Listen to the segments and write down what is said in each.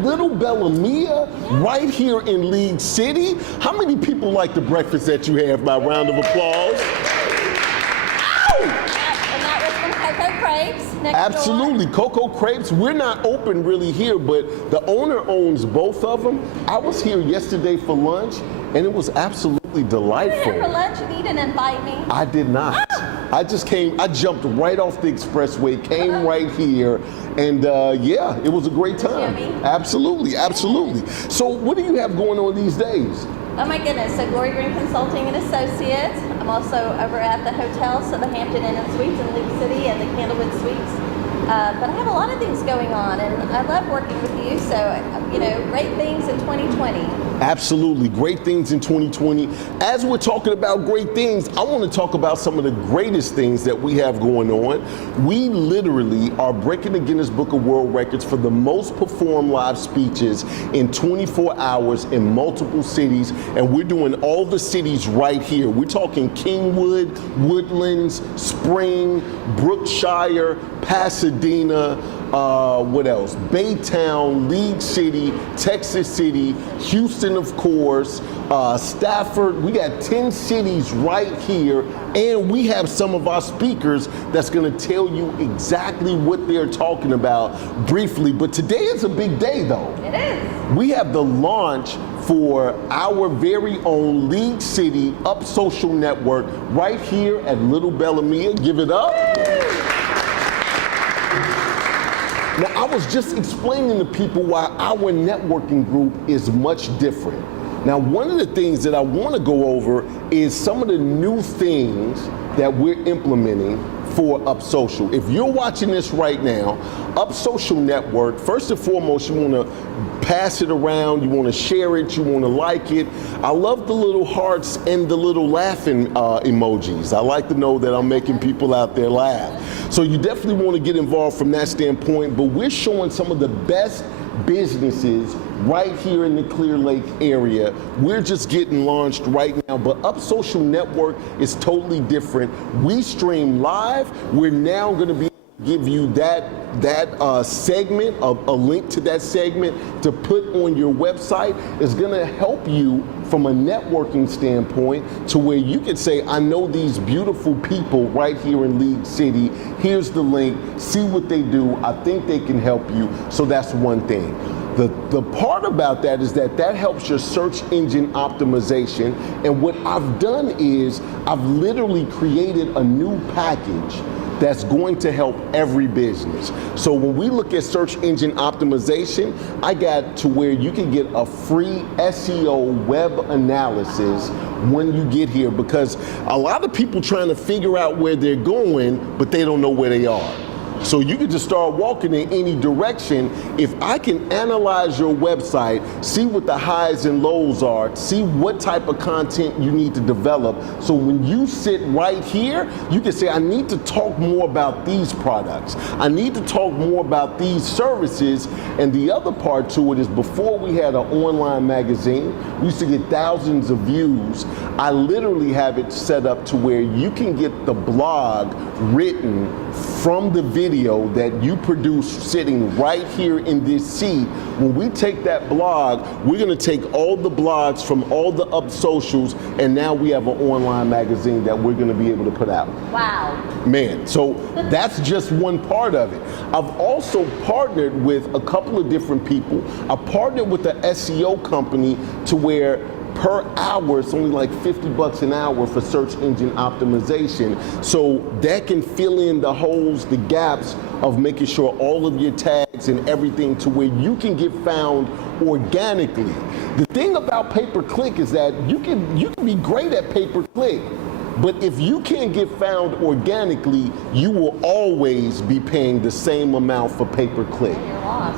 Little Bellamia, right here in League City. How many people like the breakfast that you have? By round of applause. Absolutely, Cocoa Crepes. We're not open really here, but the owner owns both of them. I was here yesterday for lunch, and it was absolutely delightful. You were here for lunch and you didn't invite me. I did not. I just came, I jumped right off the expressway, came right here, and yeah, it was a great time. Absolutely, absolutely. So what do you have going on these days? Oh my goodness, so Glory Green Consulting and Associates. I'm also over at the hotels, so the Hampton Inn and Suites in League City and the Candlewood Suites. But I have a lot of things going on, and I love working with you, so, you know, great things in 2020. Absolutely, great things in 2020. As we're talking about great things, I want to talk about some of the greatest things that we have going on. We literally are breaking the Guinness Book of World Records for the most performed live speeches in 24 hours in multiple cities, and we're doing all the cities right here. We're talking Kingwood, Woodlands, Spring, Brookshire, Pasadena, what else? Baytown, League City, Texas City, Houston, of course, Stafford. We got 10 cities right here, and we have some of our speakers that's going to tell you exactly what they're talking about briefly. But today is a big day, though. It is. We have the launch for our very own League City Up Social Network right here at Little Bellamia. Give it up. Now, I was just explaining to people why our networking group is much different. Now, one of the things that I want to go over is some of the new things that we're implementing for Up Social. If you're watching this right now, Up Social Network, first and foremost, you want to pass it around, you want to share it, you want to like it. I love the little hearts and the little laughing emojis. I like to know that I'm making people out there laugh. So you definitely want to get involved from that standpoint, but we're showing some of the best businesses right here in the Clear Lake area. We're just getting launched right now, but Up Social Network is totally different. We stream live. We're now going to be give you that segment, a link to that segment to put on your website. Is going to help you from a networking standpoint to where you can say, I know these beautiful people right here in League City. Here's the link. See what they do. I think they can help you. So that's one thing. The part about that is that helps your search engine optimization. And what I've done is I've literally created a new package that's going to help every business. So when we look at search engine optimization, I got to where you can get a free SEO web analysis when you get here, because a lot of people trying to figure out where they're going, but they don't know where they are. So you can just start walking in any direction. If I can analyze your website, see what the highs and lows are, see what type of content you need to develop. So when you sit right here, you can say, I need to talk more about these products. I need to talk more about these services. And the other part to it is, before we had an online magazine, we used to get thousands of views. I literally have it set up to where you can get the blog written from the video that you produce sitting right here in this seat. When we take that blog, we're going to take all the blogs from all the Up Socials, and now we have an online magazine that we're going to be able to put out. Wow. Man, so that's just one part of it. I've also partnered with a couple of different people. I partnered with an SEO company to where per hour, it's only like $50 an hour for search engine optimization. So that can fill in the holes, the gaps of making sure all of your tags and everything to where you can get found organically. The thing about pay-per-click is that you can be great at pay-per-click, but if you can't get found organically, you will always be paying the same amount for pay-per-click.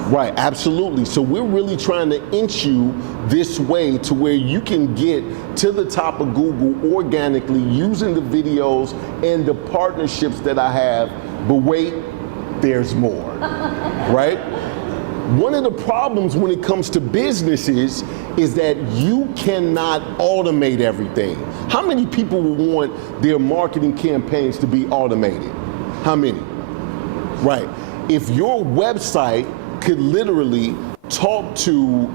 Right, absolutely. So we're really trying to inch you this way to where you can get to the top of Google organically using the videos and the partnerships that I have. But wait, there's more, right? One of the problems when it comes to businesses is that you cannot automate everything. How many people will want their marketing campaigns to be automated? How many? Right. If your website could literally talk to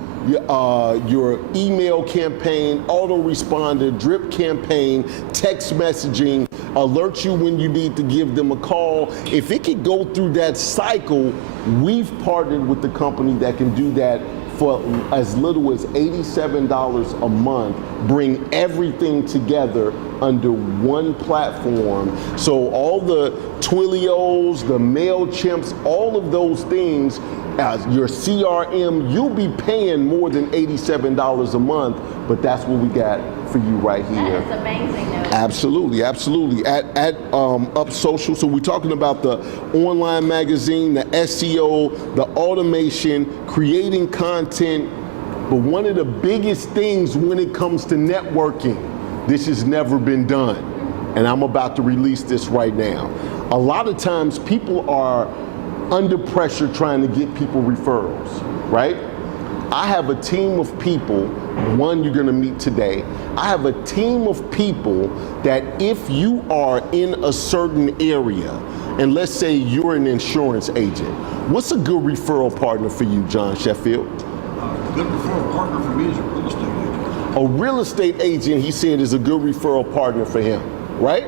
your email campaign, autoresponder, drip campaign, text messaging, alert you when you need to give them a call. If it can go through that cycle, we've partnered with the company that can do that for as little as $87 a month, bring everything together under one platform. So all the Twilios, the MailChimps, all of those things, as your CRM, you'll be paying more than $87 a month, but that's what we got for you right here. That is amazing. Absolutely, absolutely. At Up Social, so we're talking about the online magazine, the SEO, the automation, creating content, but one of the biggest things when it comes to networking, this has never been done, and I'm about to release this right now. A lot of times people are under pressure trying to get people referrals, right? I have a team of people, one you're gonna meet today. I have a team of people that if you are in a certain area, and let's say you're an insurance agent, what's a good referral partner for you, John Sheffield? A good referral partner for me is a real estate agent. A real estate agent, he said, is a good referral partner for him, right?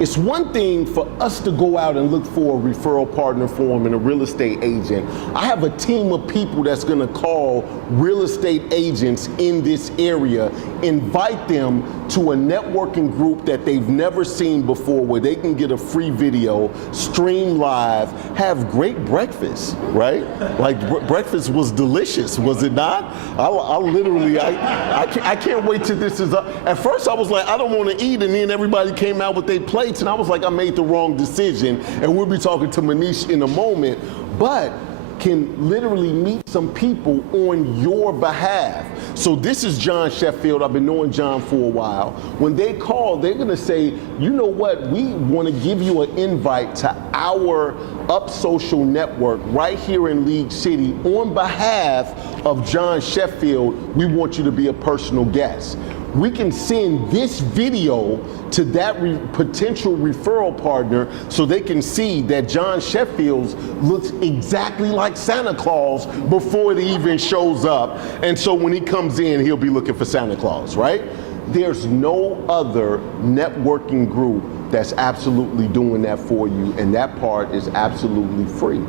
It's one thing for us to go out and look for a referral partner for him and a real estate agent. I have a team of people that's gonna call real estate agents in this area, invite them to a networking group that they've never seen before where they can get a free video, stream live, have great breakfast, right? Like breakfast was delicious, was it not? I literally, I can't wait till this is up. At first I was like, I don't wanna eat, and then everybody came out with their plates, and I was like, I made the wrong decision, and we'll be talking to Manish in a moment, but can literally meet some people on your behalf. So this is John Sheffield. I've been knowing John for a while. When they call, they're gonna say, you know what, we wanna give you an invite to our Up Social network right here in League City. On behalf of John Sheffield, we want you to be a personal guest. We can send this video to that potential referral partner so they can see that John Sheffield looks exactly like Santa Claus before he even shows up. And so when he comes in, he'll be looking for Santa Claus, right? There's no other networking group that's absolutely doing that for you, and that part is absolutely free.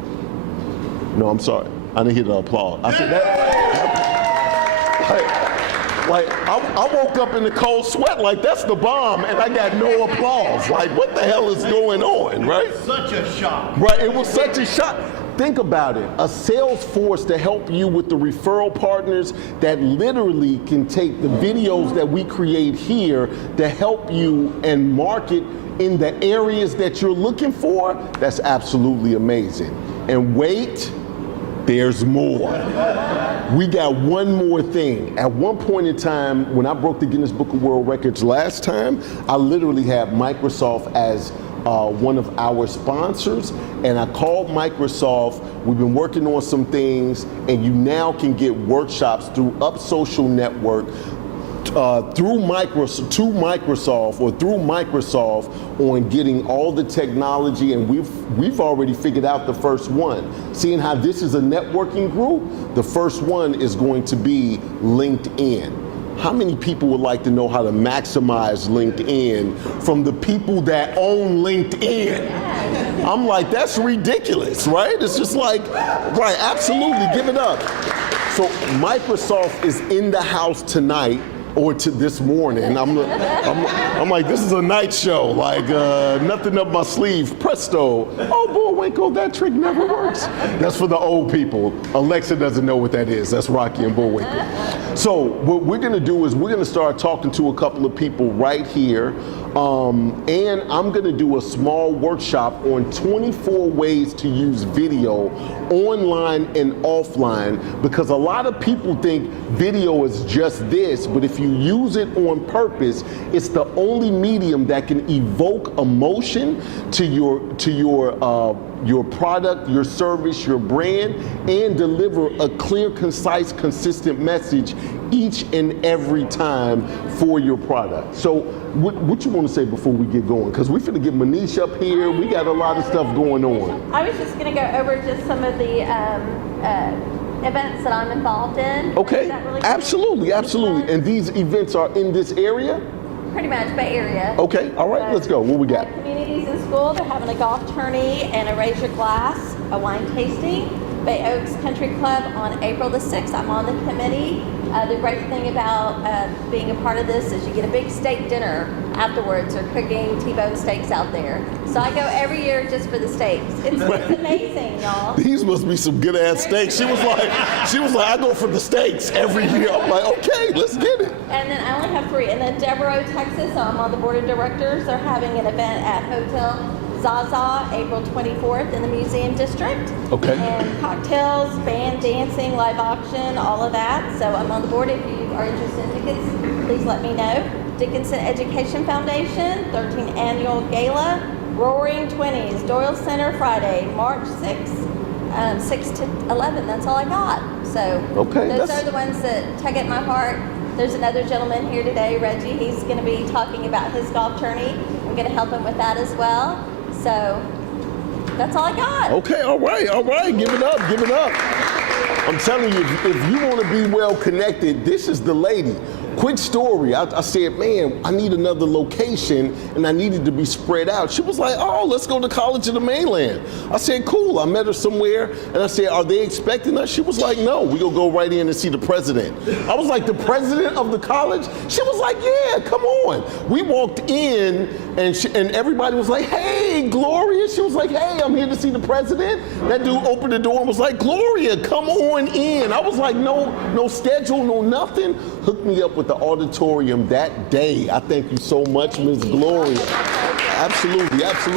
No, I'm sorry. I didn't hear the applause. I said that. Like, I woke up in the cold sweat like that's the bomb, and I got no applause. Like, what the hell is going on, right? Such a shock. Right, it was such a shock. Think about it, a sales force to help you with the referral partners that literally can take the videos that we create here to help you and market in the areas that you're looking for. That's absolutely amazing. And wait, there's more. We got one more thing. At one point in time, when I broke the Guinness Book of World Records last time, I literally had Microsoft as one of our sponsors, and I called Microsoft. We've been working on some things, and you now can get workshops through Up Social Network through Microsoft on getting all the technology, and we've already figured out the first one. Seeing how this is a networking group, the first one is going to be LinkedIn. How many people would like to know how to maximize LinkedIn from the people that own LinkedIn? I'm like, that's ridiculous, right? It's just like, right, absolutely, give it up. So Microsoft is in the house tonight, or to this morning. I'm like, this is a night show, like nothing up my sleeve, presto. Oh, Bullwinkle, that trick never works. That's for the old people. Alexa doesn't know what that is. That's Rocky and Bullwinkle. So what we're gonna do is we're gonna start talking to a couple of people right here, and I'm gonna do a small workshop on 24 ways to use video online and offline, because a lot of people think video is just this, but if you use it on purpose, it's the only medium that can evoke emotion to your product, your service, your brand, and deliver a clear, concise, consistent message each and every time for your product. So what you want to say before we get going? Because we're finna get Manish up here. We got a lot of stuff going on. I was just going to go over just some of the events that I'm involved in. Okay, Is that really absolutely, cool? absolutely. And these events are in this area? Pretty much Bay Area. Okay, all right, let's go. What we got? Communities in school, they're having a golf tourney and a raise your glass, a wine tasting. Bay Oaks Country Club on April the 6th. I'm on the committee. The great thing about being a part of this is you get a big steak dinner afterwards. They're cooking T-bone steaks out there. So I go every year just for the steaks. It's amazing, y'all. These must be some good ass steaks. She was like, I go for the steaks every year. I'm like, okay, let's get it. And then I only have 3. And then Devereaux, Texas, so I'm on the board of directors. They're having an event at Hotel Zaza, April 24th in the Museum District. Okay. And cocktails, band, dancing, live auction, all of that. So I'm on the board. If you are interested in tickets, please let me know. Dickinson Education Foundation, 13th Annual Gala, Roaring 20s, Doyle Center, Friday, March 6th, 6 to 11. That's all I got. So okay, those are the ones that tug at my heart. There's another gentleman here today, Reggie. He's going to be talking about his golf tourney. I'm going to help him with that as well. So that's all I got. Okay, all right. Give it up. I'm telling you, if you want to be well connected, this is the lady. Quick story, I said, man, I need another location and I needed to be spread out. She was like, oh, let's go to college in the mainland. I said, cool. I met her somewhere and I said, are they expecting us? She was like, no, we gonna go right in and see the president. I was like, the president of the college? She was like, yeah, come on. We walked in and everybody was like, hey, Gloria. She was like, hey, I'm here to see the president. That dude opened the door and was like, Gloria, come on in. I was like, no schedule, no nothing. Hooked me up with the auditorium that day. I thank you so much, Ms. Gloria. Absolutely. As a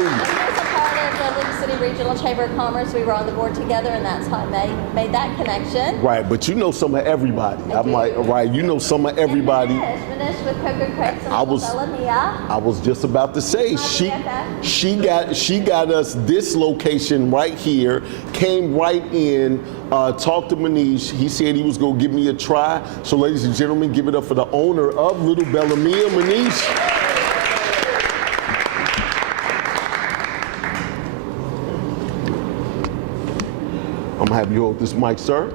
part of the League City Regional Chamber of Commerce, we were on the board together, and that's how I made that connection. Right, but you know some of everybody. I'm like, right, you know some of everybody. Manish with Coca Crepes and I was just about to say, she got us this location right here, came right in, talked to Manish. He said he was gonna give me a try. So ladies and gentlemen, give it up for the owner of Little Bellamia, Manish. I'm gonna have you hold this mic, sir.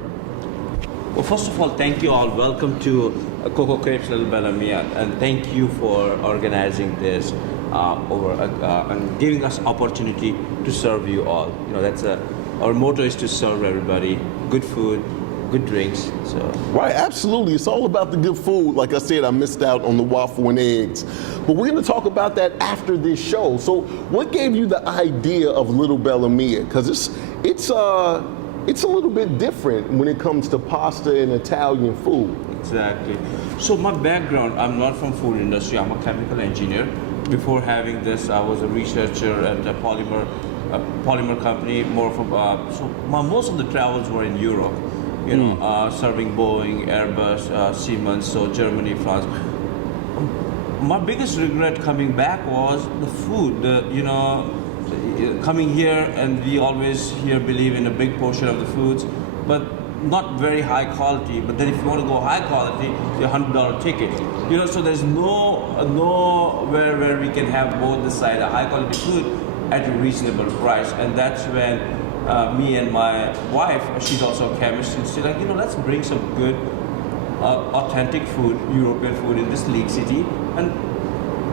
Well, first of all, thank you all. Welcome to Coco Crepes Little Bellamia, and thank you for organizing this and giving us opportunity to serve you all. You know, that's our motto is to serve everybody. Good food, good drinks. So right, absolutely. It's all about the good food. Like I said, I missed out on the waffle and eggs, but we're gonna talk about that after this show. So, what gave you the idea of Little Bellamia? Because it's a little bit different when it comes to pasta and Italian food. exactly. So my background, I'm not from food industry. I'm a chemical engineer. Before having this, I was a researcher at a polymer company. Most of the travels were in Europe. You know, serving Boeing, Airbus, Siemens, so Germany, France. My biggest regret coming back was the food. Coming here, and we always here believe in a big portion of the foods, but not very high quality. But then if you want to go high quality, the $100 ticket. You know, so there's nowhere where we can have both the side, a high quality food at a reasonable price. And that's when me and my wife, she's also a chemist, and she's like, let's bring some good, authentic food, European food in this League City. And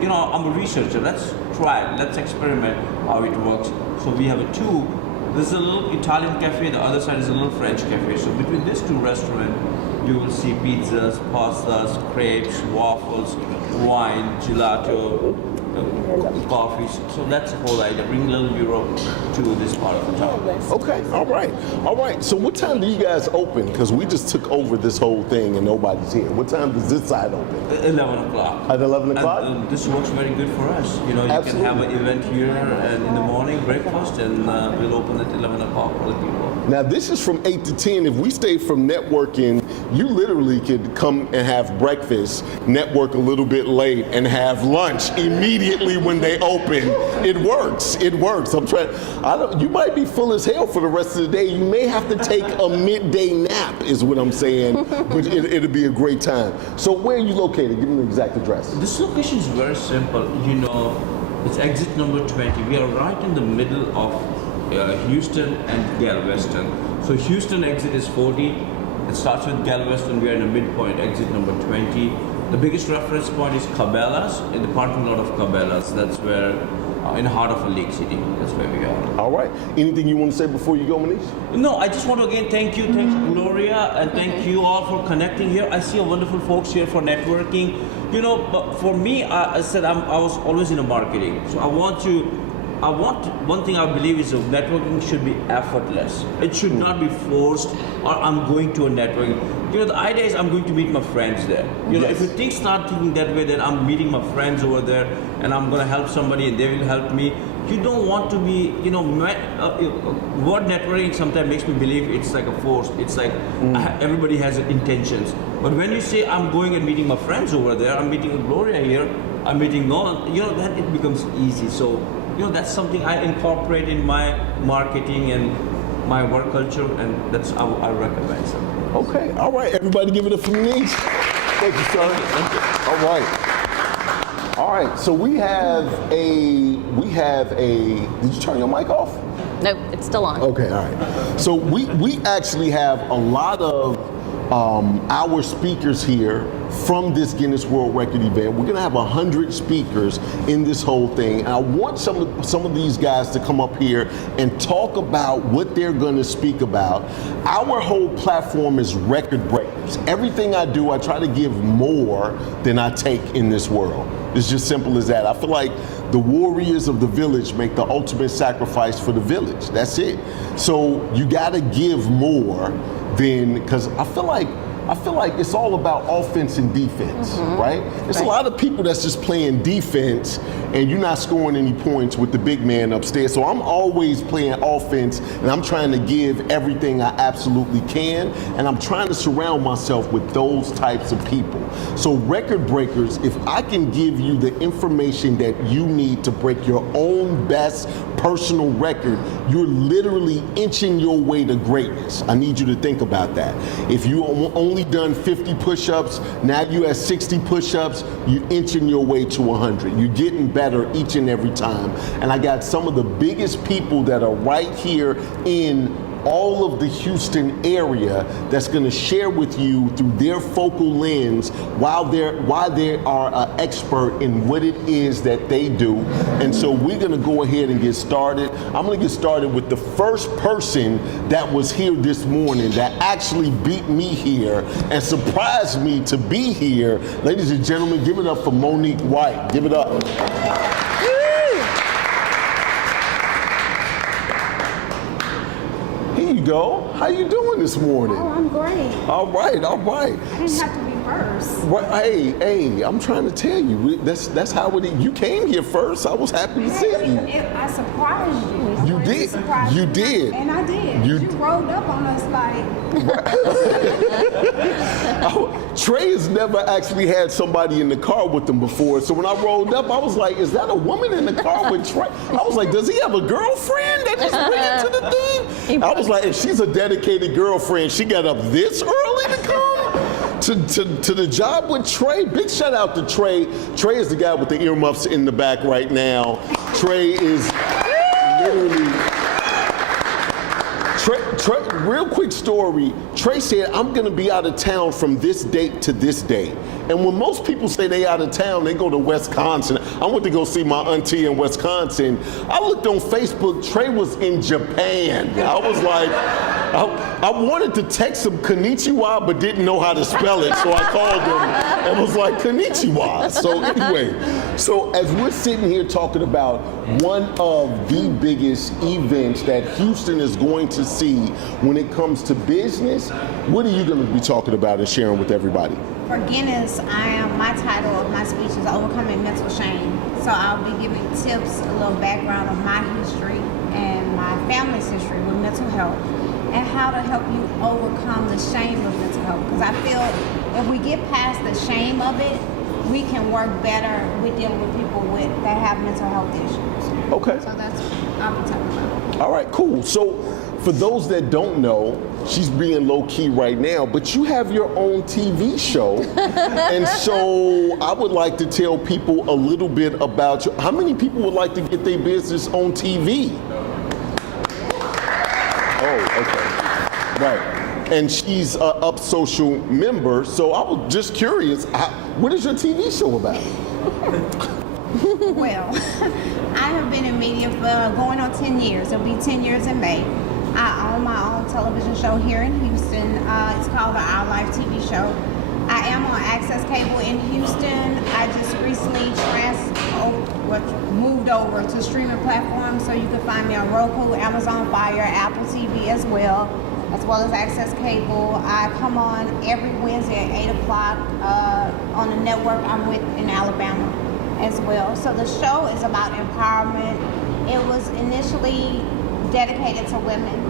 I'm a researcher. Let's try it. Let's experiment how it works. So we have there's a little Italian cafe, the other side is a little French cafe. So between these two restaurants, you will see pizzas, pastas, crepes, waffles, wine, gelato, coffees. So that's the whole idea. Bring a little Europe to this part of the town. Okay, all right. So what time do you guys open? Because we just took over this whole thing and nobody's here. What time does this side open? 11 o'clock. At 11 o'clock? And this works very good for us. You Absolutely. Can have an event here and in the morning, breakfast, and we'll open at 11 o'clock for the people. Now this is from 8 to 10. If we stay from networking, you literally could come and have breakfast, network a little bit late, and have lunch immediately when they open. It works. You might be full as hell for the rest of the day. You may have to take a midday nap, is what I'm saying, but it'll be a great time. So where are you located? Give me the exact address. This location is very simple. It's exit number 20. We are right in the middle of Houston and Galveston. So Houston exit is 40. It starts with Galveston. We are in a midpoint, exit number 20. The biggest reference point is Cabela's, in the parking lot of Cabela's. That's where, in the heart of Lake City. That's where we are. All right. Anything you want to say before you go, Manish? No, I just want to again thank you, Gloria, and thank you all for connecting here. I see a wonderful folks here for networking. You know, but for me, I said I was always in a marketing, so one thing I believe is that networking should be effortless. It should not be forced, or I'm going to a networking. You know, the idea is I'm going to meet my friends there. You know, if you start thinking that way, then I'm meeting my friends over there, and I'm going to help somebody, and they will help me. You don't want to be, you know, word networking sometimes makes me believe it's like a force. It's like everybody has intentions. But when you say I'm going and meeting my friends over there, I'm meeting Gloria here, I'm meeting Nolan, you know, then it becomes easy. So, you know, that's something I incorporate in my marketing and my work culture, and that's how I recognize it. Okay. All right. Everybody give it up for Manish. Thank you, sir. Thank you. All right. All right. So we have a. Did you turn your mic off? Nope, it's still on. Okay. All right. So we actually have a lot of our speakers here from this Guinness World Record event. We're gonna have 100 speakers in this whole thing. And I want some of these guys to come up here and talk about what they're gonna speak about. Our whole platform is record breakers. Everything I do, I try to give more than I take in this world. It's just simple as that. I feel like the warriors of the village make the ultimate sacrifice for the village. That's it. So you gotta give more than, because I feel like it's all about offense and defense, right? There's a lot of people that's just playing defense and you're not scoring any points with the big man upstairs. So I'm always playing offense and I'm trying to give everything I absolutely can, and I'm trying to surround myself with those types of people. So record breakers, if I can give you the information that you need to break your own best personal record, you're literally inching your way to greatness. I need you to think about that. If you only done 50 push-ups, now you at 60 push-ups, you're inching your way to 100. You're getting better each and every time. And I got some of the biggest people that are right here in all of the Houston area that's going to share with you through their focal lens why they are an expert in what it is that they do. And so we're going to go ahead and get started. I'm going to get started with the first person that was here this morning that actually beat me here and surprised me to be here. Ladies and gentlemen, give it up for Monique White. Give it up. Here you go. How you doing this morning? Oh, I'm great. All right, all right. I didn't have to be first. Right, hey, I'm trying to tell you, that's how it is. You came here first. I was happy to see you. I surprised you. You did. You did. And I did. You rolled up on us like. Trey has never actually had somebody in the car with him before, so when I rolled up, I was like, is that a woman in the car with Trey? I was like, does he have a girlfriend that just ran to the thing? I was like, if she's a dedicated girlfriend, she got up this early to come to the job with Trey. Big shout out to Trey. Trey is the guy with the earmuffs in the back right now. Trey is literally... Trey, real quick story, Trey said, I'm gonna be out of town from this date to this date. And when most people say they out of town, they go to Wisconsin. I went to go see my auntie in Wisconsin. I looked on Facebook, Trey was in Japan. I was like, I wanted to text him konnichiwa, but didn't know how to spell it. So I called him and was like, konnichiwa. So anyway, so as we're sitting here talking about one of the biggest events that Houston is going to see when it comes to business, what are you going to be talking about and sharing with everybody? For Guinness, my title of my speech is Overcoming Mental Shame. So I'll be giving tips, a little background of my history and my family's history with mental health and how to help you overcome the shame of mental health. Because I feel if we get past the shame of it, we can work better with dealing with people that have mental health issues. Okay. So that's what I'll be talking about. All right, cool. So for those that don't know, she's being low key right now, but you have your own TV show. And so I would like to tell people a little bit about you. How many people would like to get their business on TV? Oh, okay. Right. And she's a Up Social member, so I was just curious, what is your TV show about? Well, I have been in media for going on 10 years. It'll be 10 years in May. I own my own television show here in Houston. It's called the Our Life TV show. I am on Access Cable in Houston. I just recently moved over to streaming platforms, so you can find me on Roku, Amazon Fire, Apple TV as well as Access Cable. I come on every Wednesday at 8 o'clock on the network I'm with in Alabama as well. So the show is about empowerment. It was initially dedicated to women.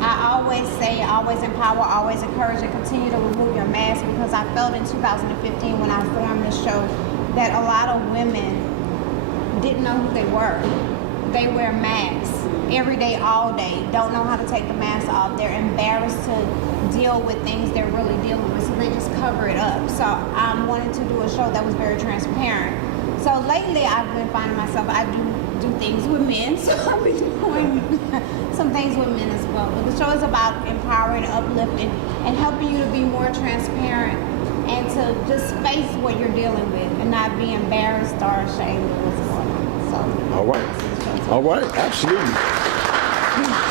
I always say, always empower, always encourage, and continue to remove your mask, because I felt in 2015 when I formed this show that a lot of women didn't know who they were. They wear masks every day, all day, don't know how to take the mask off. They're embarrassed to deal with things they're really dealing with, so they just cover it up. So I wanted to do a show that was very transparent. So lately I've been finding myself, I do things with men, so I've been doing some things with men as well. But the show is about empowering, uplifting, and helping you to be more transparent and to just face what you're dealing with and not be embarrassed or ashamed of what's going on. So, All right, absolutely.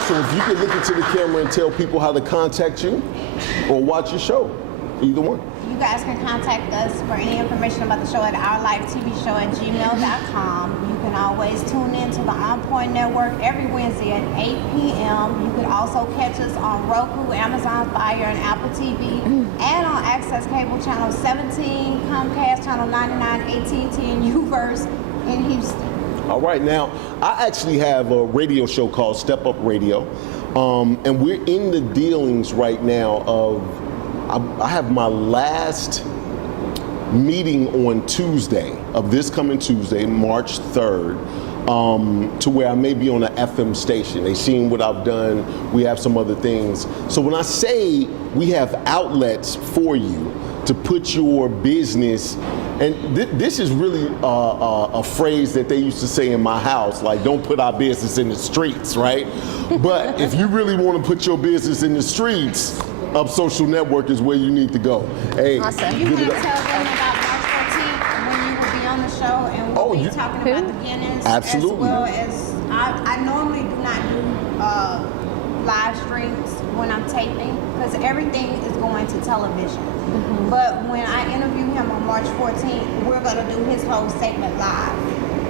So if you could look into the camera and tell people how to contact you or watch your show, either one. you guys can contact us for any information about the show at ourlifetvshow@gmail.com. You can always tune in to the On Point Network every Wednesday at 8 p.m. You can also catch us on Roku, Amazon Fire, and Apple TV, and on Access Cable Channel 17, Comcast Channel 99, AT&T, and UVerse in Houston. All right, now, I actually have a radio show called Step Up Radio, and we're in the dealings right now of, I have my last meeting on Tuesday, of this coming Tuesday, March 3rd, to where I may be on an FM station. They've seen what I've done. We have some other things. So when I say we have outlets for you to put your business, and this is really a phrase that they used to say in my house, like, don't put our business in the streets, right? But if you really want to put your business in the streets, Up Social Network is where you need to go. Hey, Awesome. You give want it to up. tell them about March 14th when you will be on the show, and we'll be talking about the Guinness, Absolutely. as well as I normally do not do live streams when I'm taping, because everything is going to television. But when I interview him on March 14th, we're going to do his whole segment live,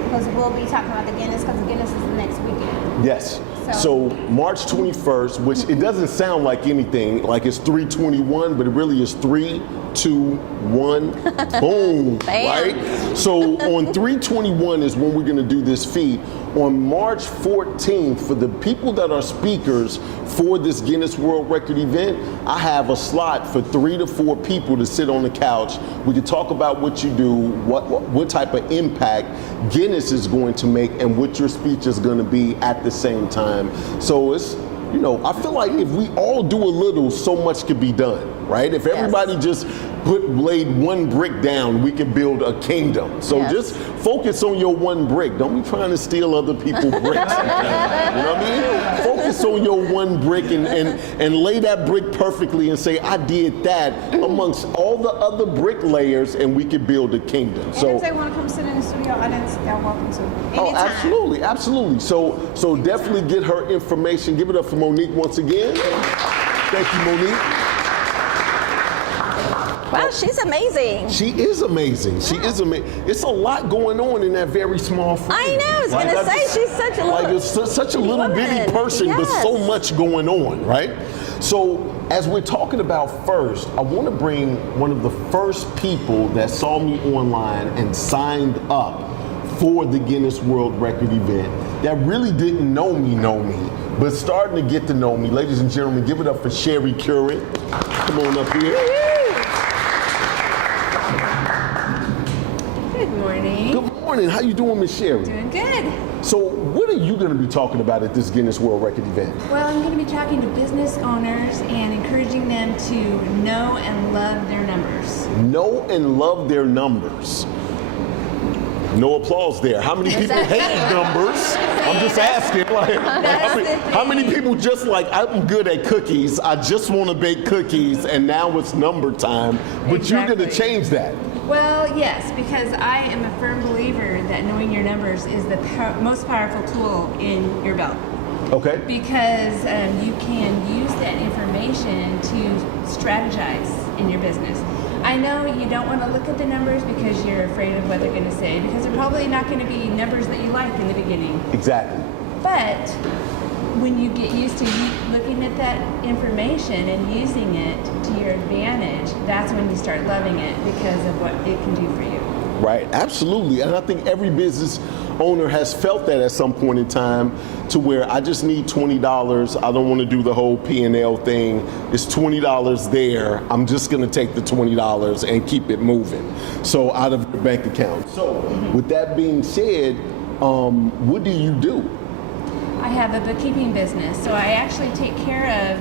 because we'll be talking about the Guinness, because the Guinness is the next weekend. Yes. So March 21st, which it doesn't sound like anything, like it's 321, but it really is 3, 2, 1, boom, right? So on 321 is when we're going to do this feat. On March 14th, for the people that are speakers for this Guinness World Record event, I have a slot for 3 to 4 people to sit on the couch. We can talk about what you do, what type of impact Guinness is going to make, and what your speech is going to be at the same time. So it's, you know, I feel like if we all do a little, so much could be done, right? If everybody just laid one brick down, we could build a kingdom. So just focus on your one brick. Don't be trying to steal other people's bricks. You know what I mean? Focus on your one brick and lay that brick perfectly and say, I did that amongst all the other bricklayers, and we could build a kingdom. And So if they want to come sit in the studio audience, they're welcome to. oh, Anytime. absolutely, absolutely. So definitely get her information. Give it up for Monique once again. Thank you, Monique. Wow, she's amazing. She is amazing. She is amazing. It's a lot going on in that very small frame. I know, I was gonna say, she's such a little- like it's such a little bitty woman. person, but so Yes. much going on, right? So as we're talking about first, I want to bring one of the first people that saw me online and signed up for the Guinness World Record event that really didn't know me, but starting to get to know me. Ladies and gentlemen, give it up for Sherry Curran. Come on up here. Good morning. Good morning. How you doing, Miss Sherry? Doing good. So what are you going to be talking about at this Guinness World Record event? Well, I'm going to be talking to business owners and encouraging them to know and love their numbers. Know and love their numbers. No applause there. How many people hate numbers? I'm just asking. Like, how many people just like, I'm good at cookies. I just want to bake cookies, and now it's number time. But you're going to change that. Well, yes, because I am a firm believer that knowing your numbers is the most powerful tool in your belt. Okay. Because you can use that information to strategize in your business. I know you don't want to look at the numbers because you're afraid of what they're going to say, because they're probably not going to be numbers that you like in the beginning. Exactly. But when you get used to looking at that information and using it to your advantage, that's when you start loving it because of what it can do for you. Right, absolutely. And I think every business owner has felt that at some point in time, to where I just need $20. I don't want to do the whole P&L thing. It's $20 there. I'm just going to take the $20 and keep it moving. So out of your bank account. So with that being said, what do you do? I have a bookkeeping business, so I actually take care of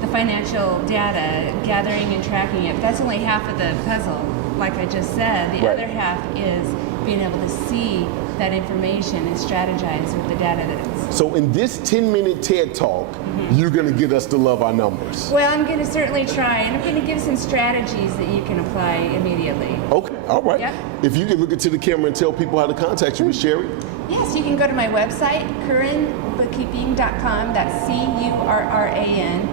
the financial data, gathering and tracking it. But that's only half of the puzzle, like I just said. The other half is being able to see that information and strategize with the data that it's. So in this 10-minute TED Talk, you're going to get us to love our numbers. Well, I'm going to certainly try, and I'm going to give some strategies that you can apply immediately. Okay, all right. Yep. If you can look into the camera and tell people how to contact you, Ms. Sherry. Yes, you can go to my website, curranbookkeeping.com, that's CURRAN,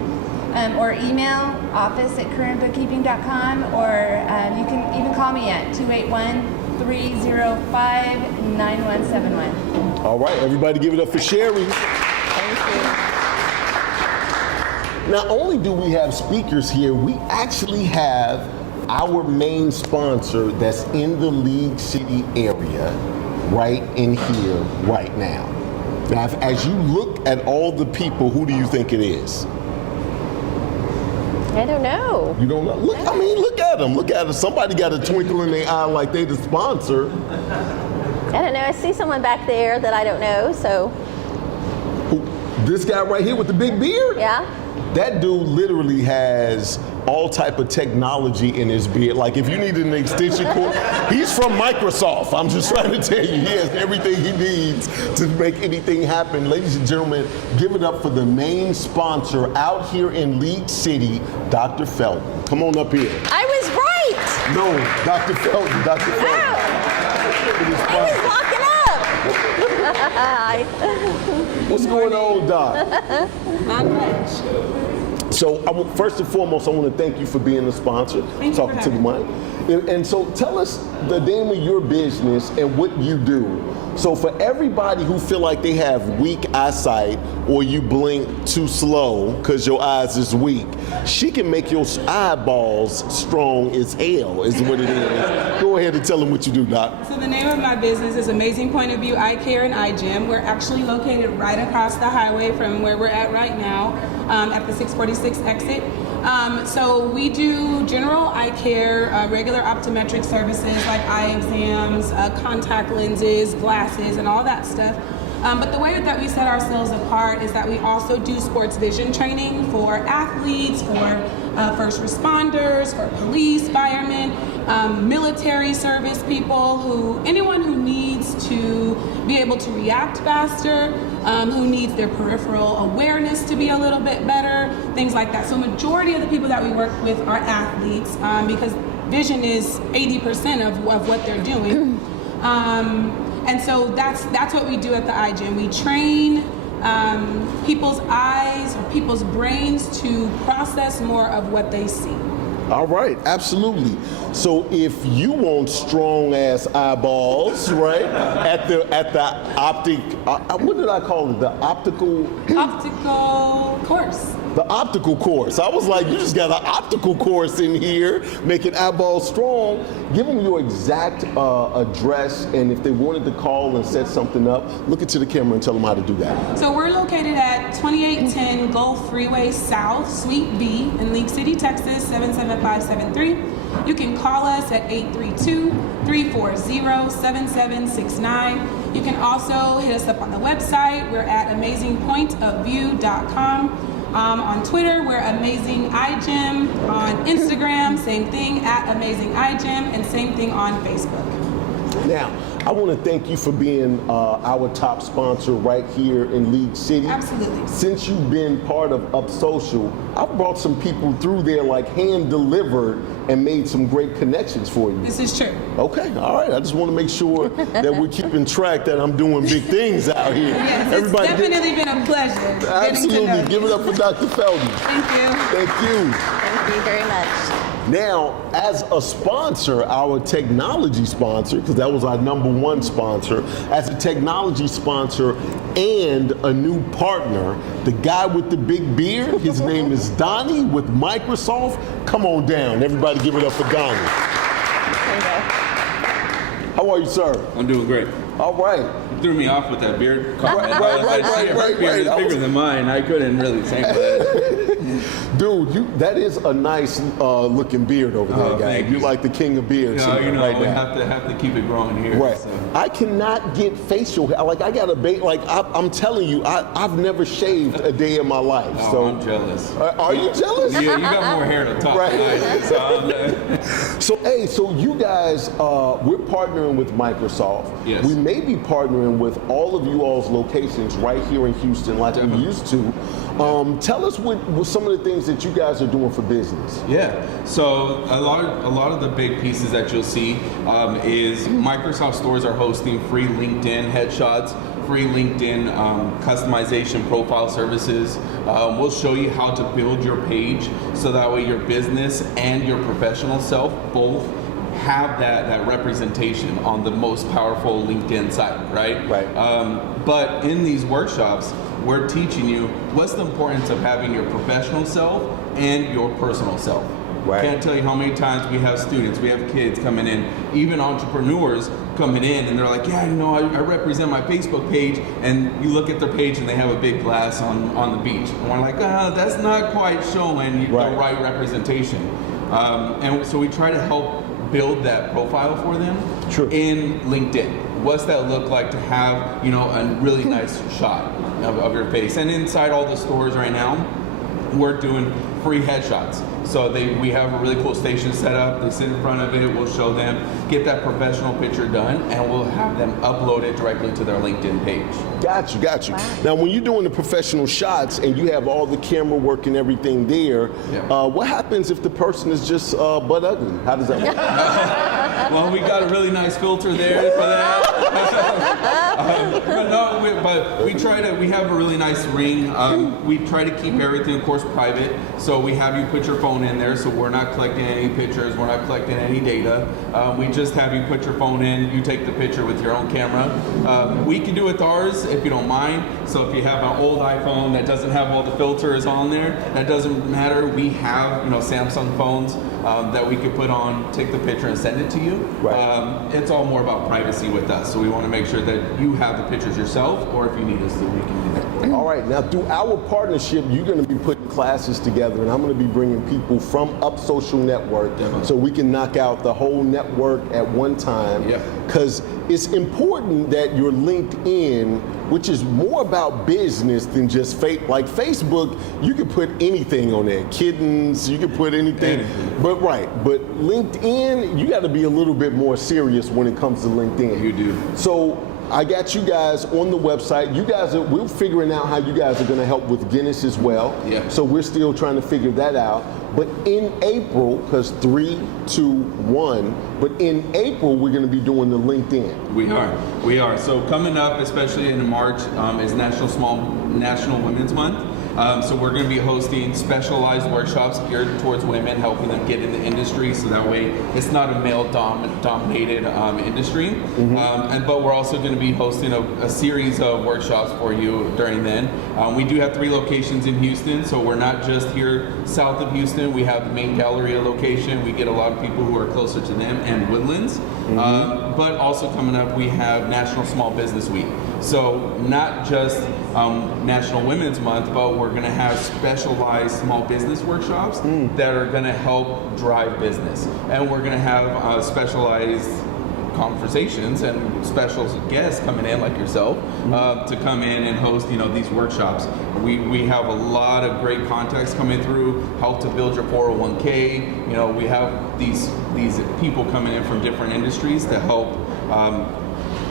or email office@curranbookkeeping.com, or you can even call me at 281-305-9171. All right, everybody give it up for Sherry. Thank you. Not only do we have speakers here, we actually have our main sponsor that's in the League City area right in here right now. Now, as you look at all the people, who do you think it is? I don't know. You don't know? Look, I mean, look at them. Look at them. Somebody got a twinkle in their eye like they the sponsor. I don't know. I see someone back there that I don't know, so Who, this guy right here with the big beard? yeah. That dude literally has all type of technology in his beard. Like if you needed an extension cord, he's from Microsoft. I'm just trying to tell you, he has everything he needs to make anything happen. Ladies and gentlemen, give it up for the main sponsor out here in League City, Dr. Felton. Come on up here. I was right. No, Dr. Felton, Dr. Felton. Oh, It is I was fine. walking up. What's going on, Doc? Not much. So first and foremost, I want to thank you for being a sponsor, Thank you talking for to the mic. And so tell us the name of your business and what you do. So for everybody who feel like they have weak eyesight or you blink too slow because your eyes is weak, she can make your eyeballs strong as hell is what it is. Go ahead and tell them what you do, Doc. So the name of my business is Amazing Point of View Eye Care and Eye Gym. We're actually located right across the highway from where we're at right now, at the 646 exit. So we do general eye care, regular optometric services like eye exams, contact lenses, glasses, and all that stuff. But the way that we set ourselves apart is that we also do sports vision training for athletes, for first responders, for police, firemen, military service people, anyone who needs to be able to react faster, who needs their peripheral awareness to be a little bit better, things like that. So majority of the people that we work with are athletes because vision is 80% of what they're doing. And so that's what we do at the eye gym. We train people's eyes or people's brains to process more of what they see. All right, absolutely. So if you want strong ass eyeballs, right, at the optic, what did I call it? The optical course. The optical course. I was like, you just got an optical course in here, making eyeballs strong. Give them your exact address, and if they wanted to call and set something up, look into the camera and tell them how to do that. So we're located at 2810 Gulf Freeway South, Suite B in League City, Texas, 77573. You can call us at 832-340-7769. You can also hit us up on the website. We're at amazingpointofview.com. On Twitter, we're Amazing Eye Gym. On Instagram, same thing, at Amazing Eye Gym, and same thing on Facebook. Now, I want to thank you for being our top sponsor right here in League City. Absolutely. Since you've been part of Up Social, I've brought some people through there like hand delivered and made some great connections for you. This is true. Okay, all right. I just want to make sure that we're keeping track that I'm doing big things out here. Yes, it's definitely been a pleasure. getting to know Absolutely. you. Give it up for Dr. Feldman. Thank you. Thank you. Thank you very much. Now, as a sponsor, our technology sponsor, because that was our #1 sponsor, as a technology sponsor and a new partner, the guy with the big beard, his name is Donnie with Microsoft. Come on down. Everybody give it up for Donnie. There you go. How are you, sir? I'm doing great. All right. You threw me off with that beard. Right. Your beard is bigger than mine. I couldn't really think of that. Dude, that is a nice looking beard over there, guy. thank You're you. like the king of beards You know, right we now. have to keep it growing here. Right. So. I cannot get facial hair. Like I got a I'm telling you, I've never shaved a day in my life. Oh, So I'm jealous. Are you jealous? Yeah, you got more hair to talk Right. than I do, so So you guys, we're partnering with Microsoft. Yes. We may be partnering with all of you all's locations right here in Houston, like we used to. Tell us what some of the things that you guys are doing for business. Yeah, so a lot of the big pieces that you'll see is Microsoft stores are hosting free LinkedIn headshots, free LinkedIn customization profile services. We'll show you how to build your page so that way your business and your professional self both have that representation on the most powerful LinkedIn site, right? Right. But in these workshops, we're teaching you what's the importance of having your professional self and your personal self. Right. Can't tell you how many times we have students, we have kids coming in, even entrepreneurs coming in, and they're like, yeah, you know, I represent my Facebook page, and you look at their page and they have a big glass on the beach. And we're like, that's not quite showing the right representation. And so we try to help build that profile for them in LinkedIn. What's that look like to have, a really nice shot of your face? And inside all the stores right now, we're doing free headshots. So we have a really cool station set up. They sit in front of it. We'll show them, get that professional picture done, and we'll have them upload it directly to their LinkedIn page. Got you. Now, when you're doing the professional shots and you have all the camera work and everything there, what happens if the person is just butt ugly? How does that work? Well, we got a really nice filter there for that. But we have a really nice ring. We try to keep everything, of course, private. So we have you put your phone in there, so we're not collecting any pictures, we're not collecting any data. We just have you put your phone in, you take the picture with your own camera. We can do it with ours if you don't mind. So if you have an old iPhone that doesn't have all the filters on there, that doesn't matter. We have Samsung phones that we could put on, take the picture and send it to you. Right. It's all more about privacy with us. So we want to make sure that you have the pictures yourself, or if you need us to, we can do that. All right, now through our partnership, you're going to be putting classes together, and I'm going to be bringing people from Up Social Network so we can knock out the whole network at one time. Because it's important that you're linked in, which is more about business than just like Facebook, you can put anything on there, kittens, you can put anything. But LinkedIn, you got to be a little bit more serious when it comes to LinkedIn. You do. So I got you guys on the website. We're figuring out how you guys are going to help with Guinness as well. Yeah. So we're still trying to figure that out. But in April, because 3, 2, 1, but in April, we're going to be doing the LinkedIn. We are. So coming up, especially in March, is National Women's Month. So we're going to be hosting specialized workshops geared towards women, helping them get in the industry, so that way it's not a male-dominated industry. But we're also going to be hosting a series of workshops for you during then. We do have 3 locations in Houston, so we're not just here south of Houston. We have the main Galleria location. We get a lot of people who are closer to them, and Woodlands. But also coming up, we have National Small Business Week. So not just National Women's Month, but we're going to have specialized small business workshops that are going to help drive business. And we're going to have specialized conversations and special guests coming in like yourself to come in and host these workshops. We have a lot of great contacts coming through, help to build your 401k. We have these people coming in from different industries to help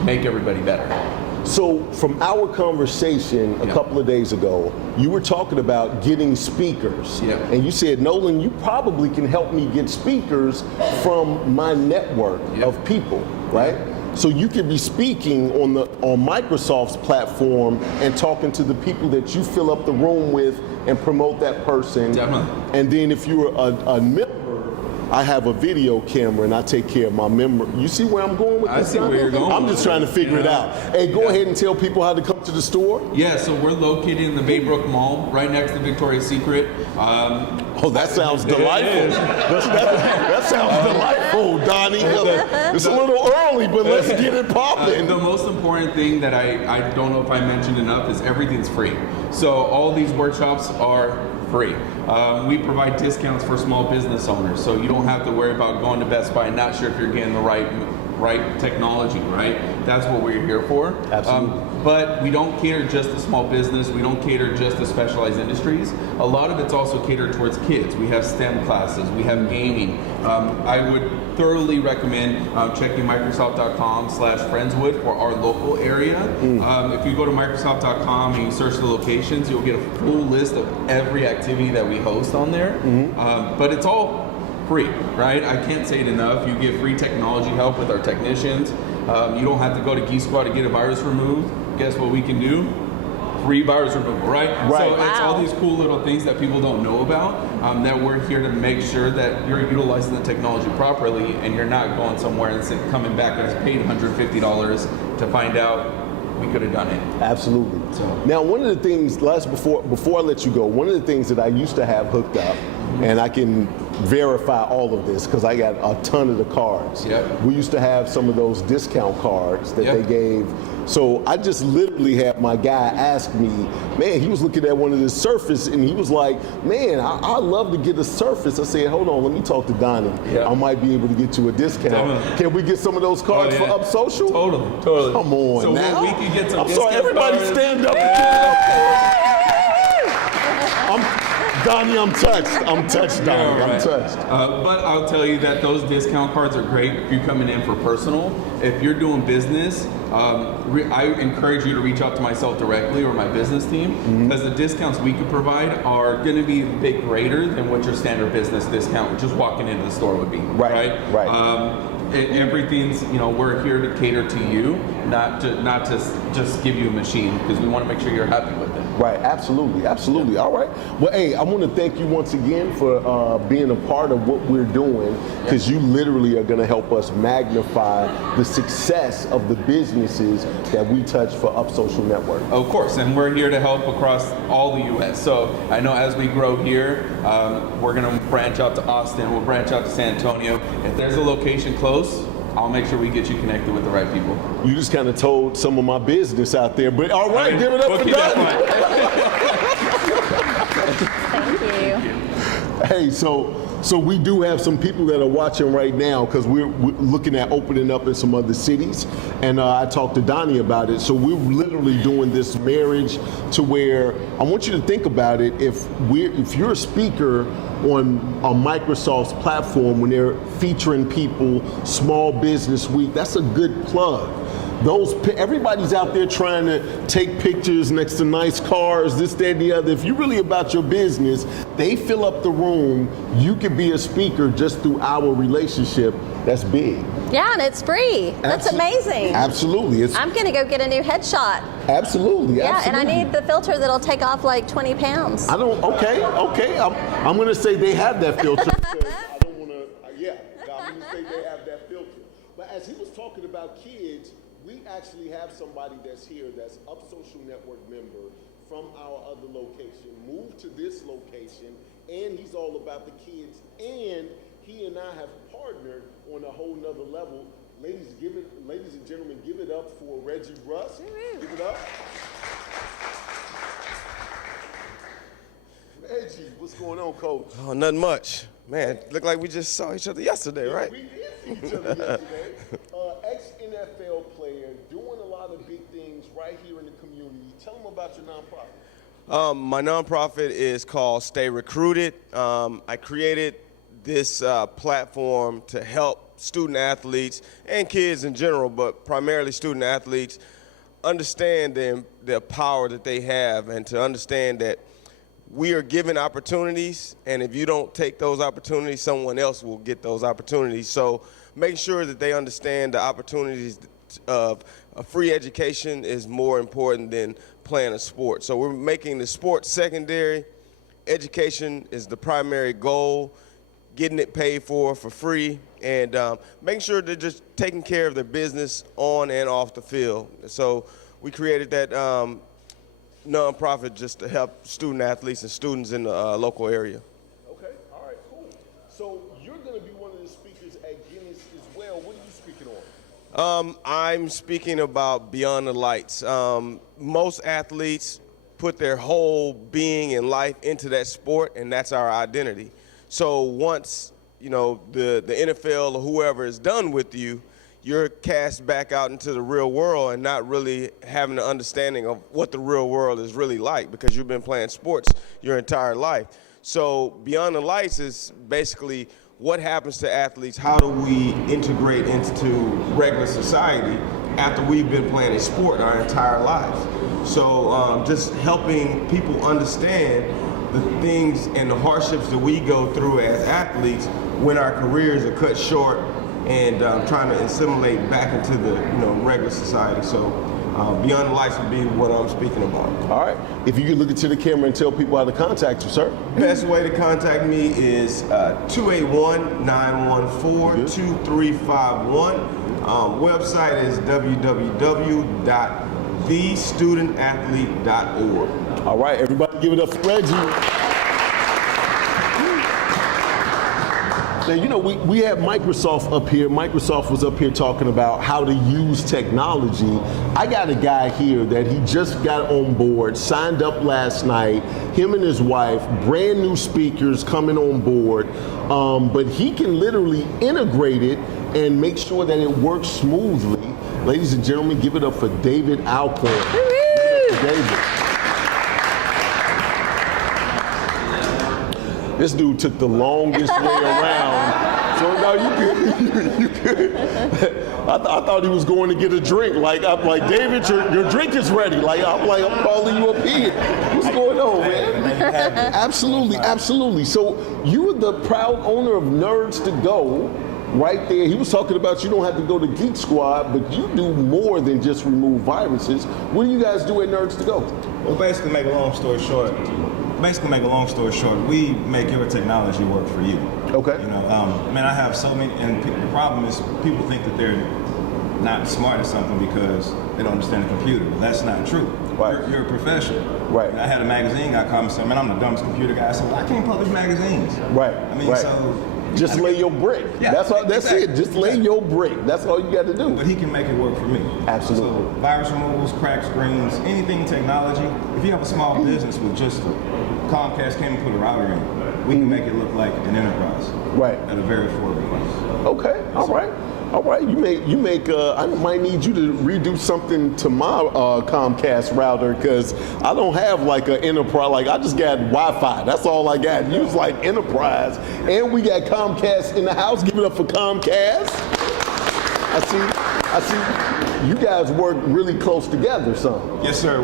make everybody better. So from our conversation a couple of days ago, you were talking about getting speakers. Yeah. And you said, Nolan, you probably can help me get speakers from my network of people, right? So you could be speaking on Microsoft's platform and talking to the people that you fill up the room with and promote that person. Definitely. And then if you're a member, I have a video camera and I take care of my member. You see where I'm going with this? I see where you're going. I'm just trying to figure it out. Hey, go ahead and tell people how to come to the store. Yeah, so we're located in the Baybrook Mall, right next to Victoria's Secret. Oh, that sounds delightful. That sounds delightful, Donnie. It's a little early, but let's get it popping. The most important thing that I don't know if I mentioned enough is everything's free. So all these workshops are free. We provide discounts for small business owners, so you don't have to worry about going to Best Buy and not sure if you're getting the right technology, right? That's what we're here for. Absolutely. But we don't cater just to small business. We don't cater just to specialized industries. A lot of it's also catered towards kids. We have STEM classes. We have gaming. I would thoroughly recommend checking Microsoft.com/Friendswood for our local area. If you go to Microsoft.com and you search the locations, you'll get a full list of every activity that we host on there. But it's all free, right? I can't say it enough. You get free technology help with our technicians. You don't have to go to Geek Squad to get a virus removed. Guess what we can do? Free virus removal, right? So it's all these cool little things that people don't know about that we're here to make sure that you're utilizing the technology properly and you're not going somewhere and coming back and paid $150 to find out we could have done it. Absolutely. Now, one of the things, before I let you go, one of the things that I used to have hooked up, and I can verify all of this because I got a ton of the cards. We used to have some of those discount cards that they gave. So I just literally had my guy ask me, man, he was looking at one of the Surface and he was like, man, I love to get a Surface. I said, hold on, let me talk to Donnie. I might be able to get you a discount. Definitely. Can we get some of those cards for Up Social? Totally. Come on so now. We can get some I'm sorry, everybody cards. stand up and give it up for us. Donnie, I'm touched. I'm touched, Donnie. Yeah, right. I'm touched. But I'll tell you that those discount cards are great if you're coming in for personal. If you're doing business, I encourage you to reach out to myself directly or my business team because the discounts we can provide are going to be a bit greater than what your standard business discount just walking into the store would be. Right. Everything's, we're here to cater to you, not to just give you a machine because we want to make sure you're happy with it. Right, absolutely. All right. Well, hey, I want to thank you once again for being a part of what we're doing because you literally are going to help us magnify the success of the businesses that we touch for Up Social Network. Of course, and we're here to help across all the U.S. So I know as we grow here, we're going to branch out to Austin, we'll branch out to San Antonio. If there's a location close, I'll make sure we get you connected with the right people. You just kind of told some of my business out there, but all right, give it up for Donnie. Thank you. Hey, so we do have some people that are watching right now because we're looking at opening up in some other cities, and I talked to Donnie about it. So we're literally doing this marriage to where I want you to think about it. If you're a speaker on Microsoft's platform when they're featuring people, Small Business Week, that's a good plug. Everybody's out there trying to take pictures next to nice cars, this, that, and the other. If you're really about your business, they fill up the room. You could be a speaker just through our relationship. That's big. Yeah, and it's free. That's amazing. Absolutely. I'm going to go get a new headshot. Absolutely. Yeah, and I need the filter that'll take off like 20 pounds. Okay. I'm going to say they have that filter. I don't want to, I'm going to say they have that filter. But as he was talking about kids, we actually have somebody that's here that's Up Social Network member from our other location, moved to this location, and he's all about the kids, and he and I have partnered on a whole nother level. Ladies and gentlemen, give it up for Reggie Russ. Give it up. Reggie, what's going on, Coach? Oh, nothing much. Man, looked like we just saw each other yesterday, right? We did see each other yesterday. NFL player, doing a lot of big things right here in the community. Tell them about your nonprofit. My nonprofit is called Stay Recruited. I created this platform to help student athletes and kids in general, but primarily student athletes, understand the power that they have, and to understand that we are given opportunities, and if you don't take those opportunities, someone else will get those opportunities. So make sure that they understand the opportunities of a free education is more important than playing a sport. So we're making the sport secondary. Education is the primary goal, getting it paid for free, and making sure they're just taking care of their business on and off the field. So we created that nonprofit just to help student athletes and students in the local area. Okay, all right, cool. So you're going to be one of the speakers at Guinness as well. What are you speaking on? I'm speaking about Beyond the Lights. Most athletes put their whole being and life into that sport, and that's our identity. So once, you know, the NFL or whoever is done with you, you're cast back out into the real world and not really having an understanding of what the real world is really like, because you've been playing sports your entire life. So Beyond the Lights is basically what happens to athletes, how do we integrate into regular society after we've been playing a sport our entire lives. So just helping people understand the things and the hardships that we go through as athletes when our careers are cut short, and trying to assimilate back into the regular society. So Beyond the Lights would be what I'm speaking about. All right. If you could look into the camera and tell people how to contact you, sir. Best way to contact me is 281-914-2351. Website is www.thestudentathlete.org. All right, everybody give it up for Reggie. Now, you know, we had Microsoft up here. Microsoft was up here talking about how to use technology. I got a guy here that he just got on board, signed up last night, him and his wife, brand new speakers coming on board, but he can literally integrate it and make sure that it works smoothly. Ladies and gentlemen, give it up for David Alcorn. David. This dude took the longest way around. So no, you could. I thought he was going to get a drink. I'm like, David, your drink is ready. I'm calling you up here. What's going on, man? Absolutely, absolutely. So you're the proud owner of Nerds to Go. Right there, he was talking about you don't have to go to Geek Squad, but you do more than just remove viruses. What do you guys do at Nerds to Go? Well, basically, make a long story short, we make your technology work for you. Okay. You know, man, I have so many, and the problem is people think that they're not smart at something because they don't understand the computer. Well, that's not true. Right. You're a professional. Right. And I had a magazine guy come and say, man, I'm the dumbest computer guy. I said, well, I can't publish magazines. Right. I mean, right. so. Just lay your brick. Yeah, that's exactly. it. Just lay your brick. That's all you got to do. But he can make it work for me. Absolutely. So virus removals, crack screens, anything technology. If you have a small business with just Comcast came and put a router in, we can make it look like an enterprise. Right. At a very affordable price. Okay. All right. All right. You make. I might need you to redo something to my Comcast router, because I don't have like an enterprise. Like I just got Wi-Fi. That's all I got. Use like enterprise, and we got Comcast in the house. Give it up for Comcast. I see. You guys work really close together, son. Yes, sir.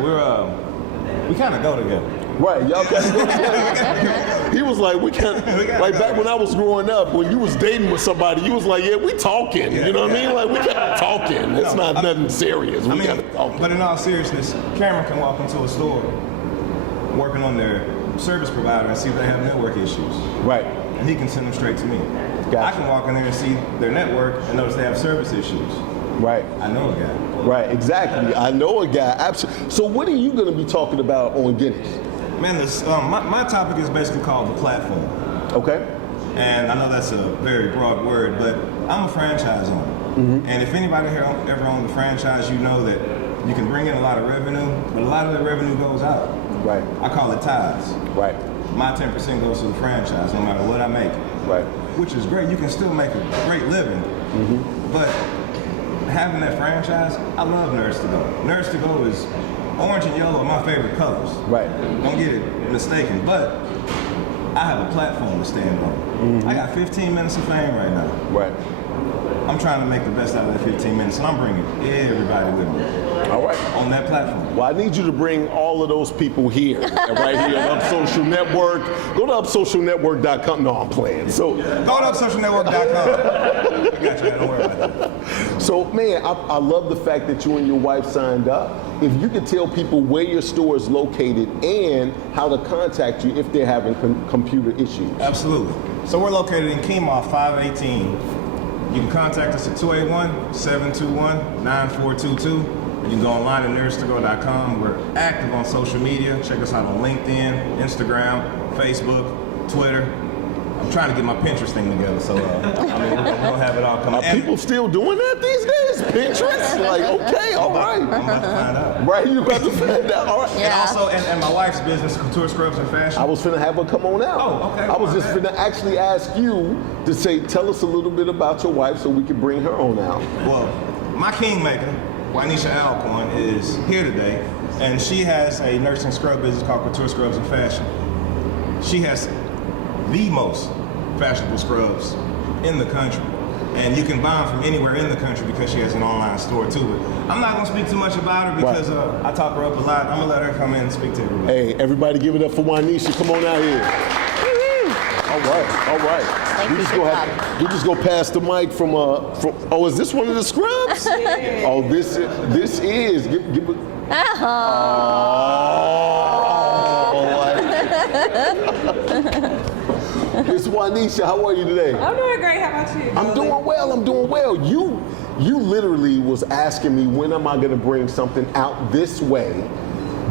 We kind of go together. Right, y'all gotta go together. He was like, like back when I was growing up, when you was dating with somebody, you was like, yeah, we talking. You know what I mean? Like, we kind of talking. It's not nothing serious. We gotta talk. But in all seriousness, Cameron can walk into a store working on their service provider and see if they have network issues. Right. And he can send them straight to me. Gotcha. I can walk in there and see their network and notice they have service issues. Right. I know a guy. Right, exactly. I know a guy. Absolutely. So what are you going to be talking about on Guinness? Man, this my topic is basically called the platform. Okay. And I know that's a very broad word, but I'm a franchise owner. Mm-hmm. And if anybody here ever owned a franchise, you know that you can bring in a lot of revenue, but a lot of the revenue goes out. Right. I call it tithes. Right. My 10% goes to the franchise, no matter what I make. Right. Which is great. You can still make a great living, but having that franchise, I love Nerds to Go. Nerds to Go is orange and yellow are my favorite colors. Right. Don't get it mistaken, but I have a platform to stand on. I got 15 minutes of fame right now. Right. I'm trying to make the best out of that 15 minutes, and I'm bringing everybody with me. All right. On that platform. Well, I need you to bring all of those people here, right here at Up Social Network. Go to upsocialnetwork.com. No, I'm playing. So go to upsocialnetwork.com. We got you. Don't worry about that. So, man, I love the fact that you and your wife signed up. If you could tell people where your store is located and how to contact you if they're having computer issues. Absolutely. So we're located in Keemah, 518. You can contact us at 281-721-9422. You can go online at nerdstogo.com. We're active on social media. Check us out on LinkedIn, Instagram, Facebook, Twitter. I'm trying to get my Pinterest thing together, so we'll have it all coming. Are people still doing that these days? Pinterest? Like, okay, all right. I'm about to find out. Right, you're about to find out. All right. And also, and my wife's business, Couture Scrubs and Fashion. I was finna have her come on out. Oh, okay. I was just finna actually ask you to say, tell us a little bit about your wife so we can bring her on out. Well, my kingmaker, Juanisha Alcorn, is here today, and she has a nursing scrub business called Couture Scrubs and Fashion. She has the most fashionable scrubs in the country, and you can buy them from anywhere in the country because she has an online store too. But I'm not gonna speak too much about her because I talk her up a lot. I'm gonna let her come in and speak to everybody. Hey, everybody give it up for Juanisha. Come on out here. All right. Thank you You just go pass the mic from oh, is this one of the scrubs? Yeah. Oh, this is. Give it. Miss Juanisha, how are you today? I'm doing great. How about you? I'm doing well. You literally was asking me when am I going to bring something out this way.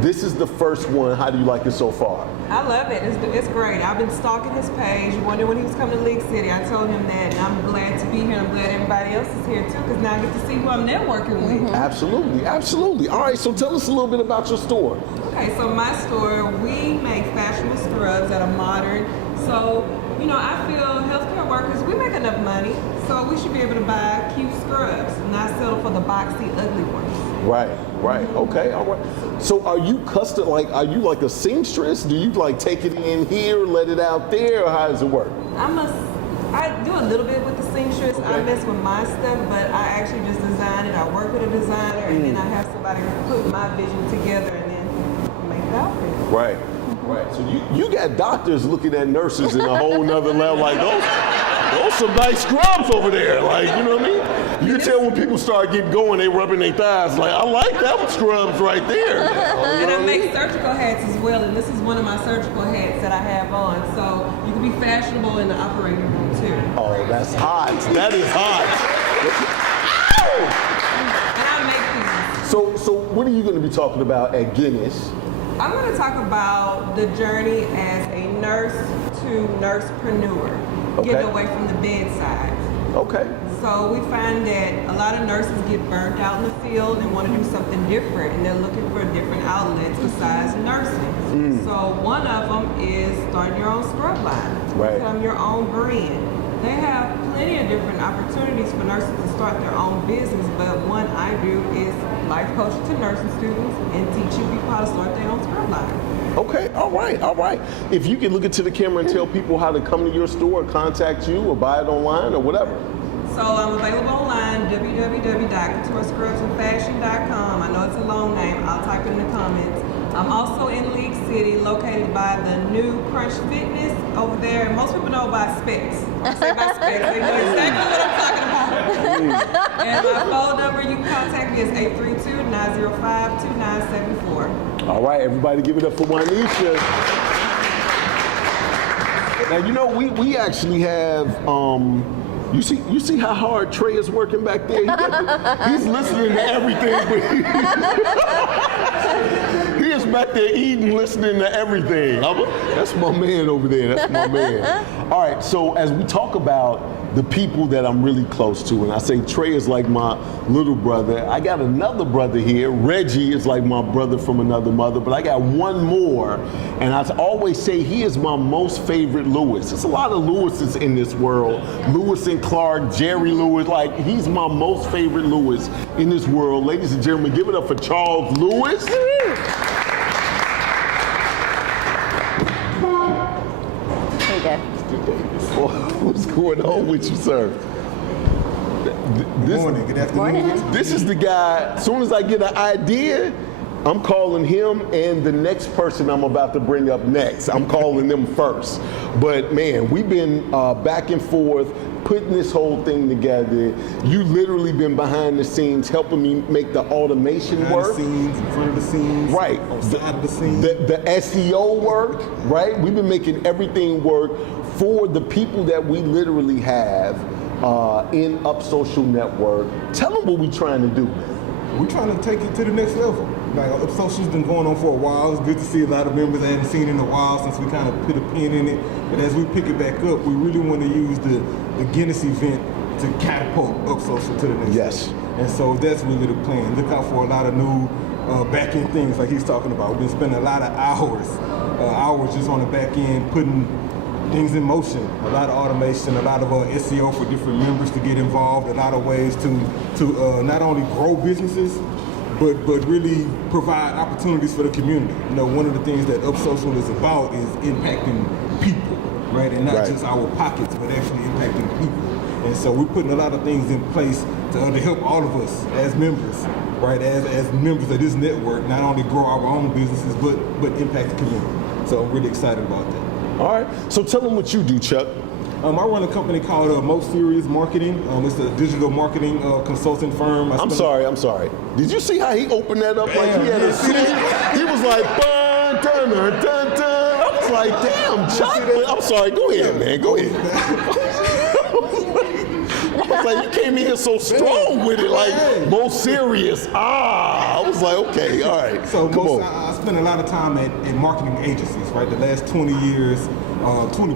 This is the first one. How do you like it so far? I love it. It's great. I've been stalking his page, wondering when he was coming to League City. I told him that, and I'm glad to be here, and I'm glad everybody else is here too, because now I get to see who I'm networking with. Absolutely. All right, so tell us a little bit about your store. Okay, so my store, we make fashionable scrubs that are modern. So, I feel healthcare workers, we make enough money, so we should be able to buy cute scrubs, not settle for the boxy, ugly ones. Right. Okay, all right. So are you custom, are you like a seamstress? Do you take it in here, let it out there, or how does it work? I do a little bit with the seamstress. Okay. I mess with my stuff, but I actually just design it. I work with a designer, and then I have somebody put my vision together and then make it outfit. Right. So you got doctors looking at nurses in a whole nother level, like those some nice scrubs over there, you know what I mean? You can tell when people start getting going, they rubbing their thighs, I like them scrubs right there. And I make surgical hats as well, and this is one of my surgical hats that I have on, so you can be fashionable in the operating room too. Oh, that's hot. That is hot. And I make these. So what are you going to be talking about at Guinness? I'm going to talk about the journey as a nurse to nursepreneur, getting away from the bedside. Okay. So we find that a lot of nurses get burnt out in the field and want to do something different, and they're looking for different outlets besides nursing. So one of them is starting your own scrub line, become your own brand. They have plenty of different opportunities for nurses to start their own business, but one I do is life coaching to nursing students and teaching people how to start their own scrub line. Okay, all right. If you can look into the camera and tell people how to come to your store, contact you, or buy it online, or whatever. So I'm available online, www.couturescrubsandfashion.com. I know it's a long name. I'll type it in the comments. I'm also in League City, located by the new Crunch Fitness over there. Most people know by Specs. I say by Specs. They know exactly what I'm talking about. And my phone number you can contact me is 832-905-2974. All right, everybody give it up for Juanisha. Now, we actually have, you see how hard Trey is working back there? He's listening to everything. He is back there eating, listening to everything. That's my man over there. All right, so as we talk about the people that I'm really close to. And I say Trey is like my little brother. I got another brother here. Reggie is like my brother from another mother, but I got one more. And I always say he is my most favorite Lewis. There's a lot of Lewises in this world. Lewis and Clark, Jerry Lewis, like he's my most favorite Lewis in this world. Ladies and gentlemen, give it up for Charles Lewis. What's going on with you, sir? Good morning, good afternoon. This is the guy, as soon as I get an idea, I'm calling him and the next person I'm about to bring up next. I'm calling them first. But man, we've been back and forth, putting this whole thing together. You literally been behind the scenes helping me make the automation work. Behind the scenes, in front of the scenes, right, on the side of the scenes. The SEO work, right? We've been making everything work for the people that we literally have in Up Social Network. Tell them what we're trying to do, man. We're trying to take it to the next level. Like Up Social's been going on for a while. It's good to see a lot of members I hadn't seen in a while since we kind of put a pin in it. But as we pick it back up, we really want to use the Guinness event to catapult Up Social to the next level. And so that's really the plan. Look out for a lot of new back-end things like he's talking about. We've been spending a lot of hours just on the back end putting things in motion, a lot of automation, a lot of SEO for different members to get involved, a lot of ways to not only grow businesses, but really provide opportunities for the community. You know, one of the things that Up Social is about is impacting people, right? And not just our pockets, but actually impacting people. And so we're putting a lot of things in place to help all of us as members, right? As members of this network, not only grow our own businesses, but impact the community. So I'm really excited about that. All right, so tell them what you do, Chuck. I run a company called Most Serious Marketing. It's a digital marketing consulting firm. I'm sorry. Did you see how he opened that up like he had a seat? He was like, dun, dun, dun, dun, dun. I was like, damn, Chuck. I'm sorry, go ahead, man, go ahead. I was like, you came in here so strong with it, like, most serious. I was like, okay, all right. So I spent a lot of time at marketing agencies, right? The last 20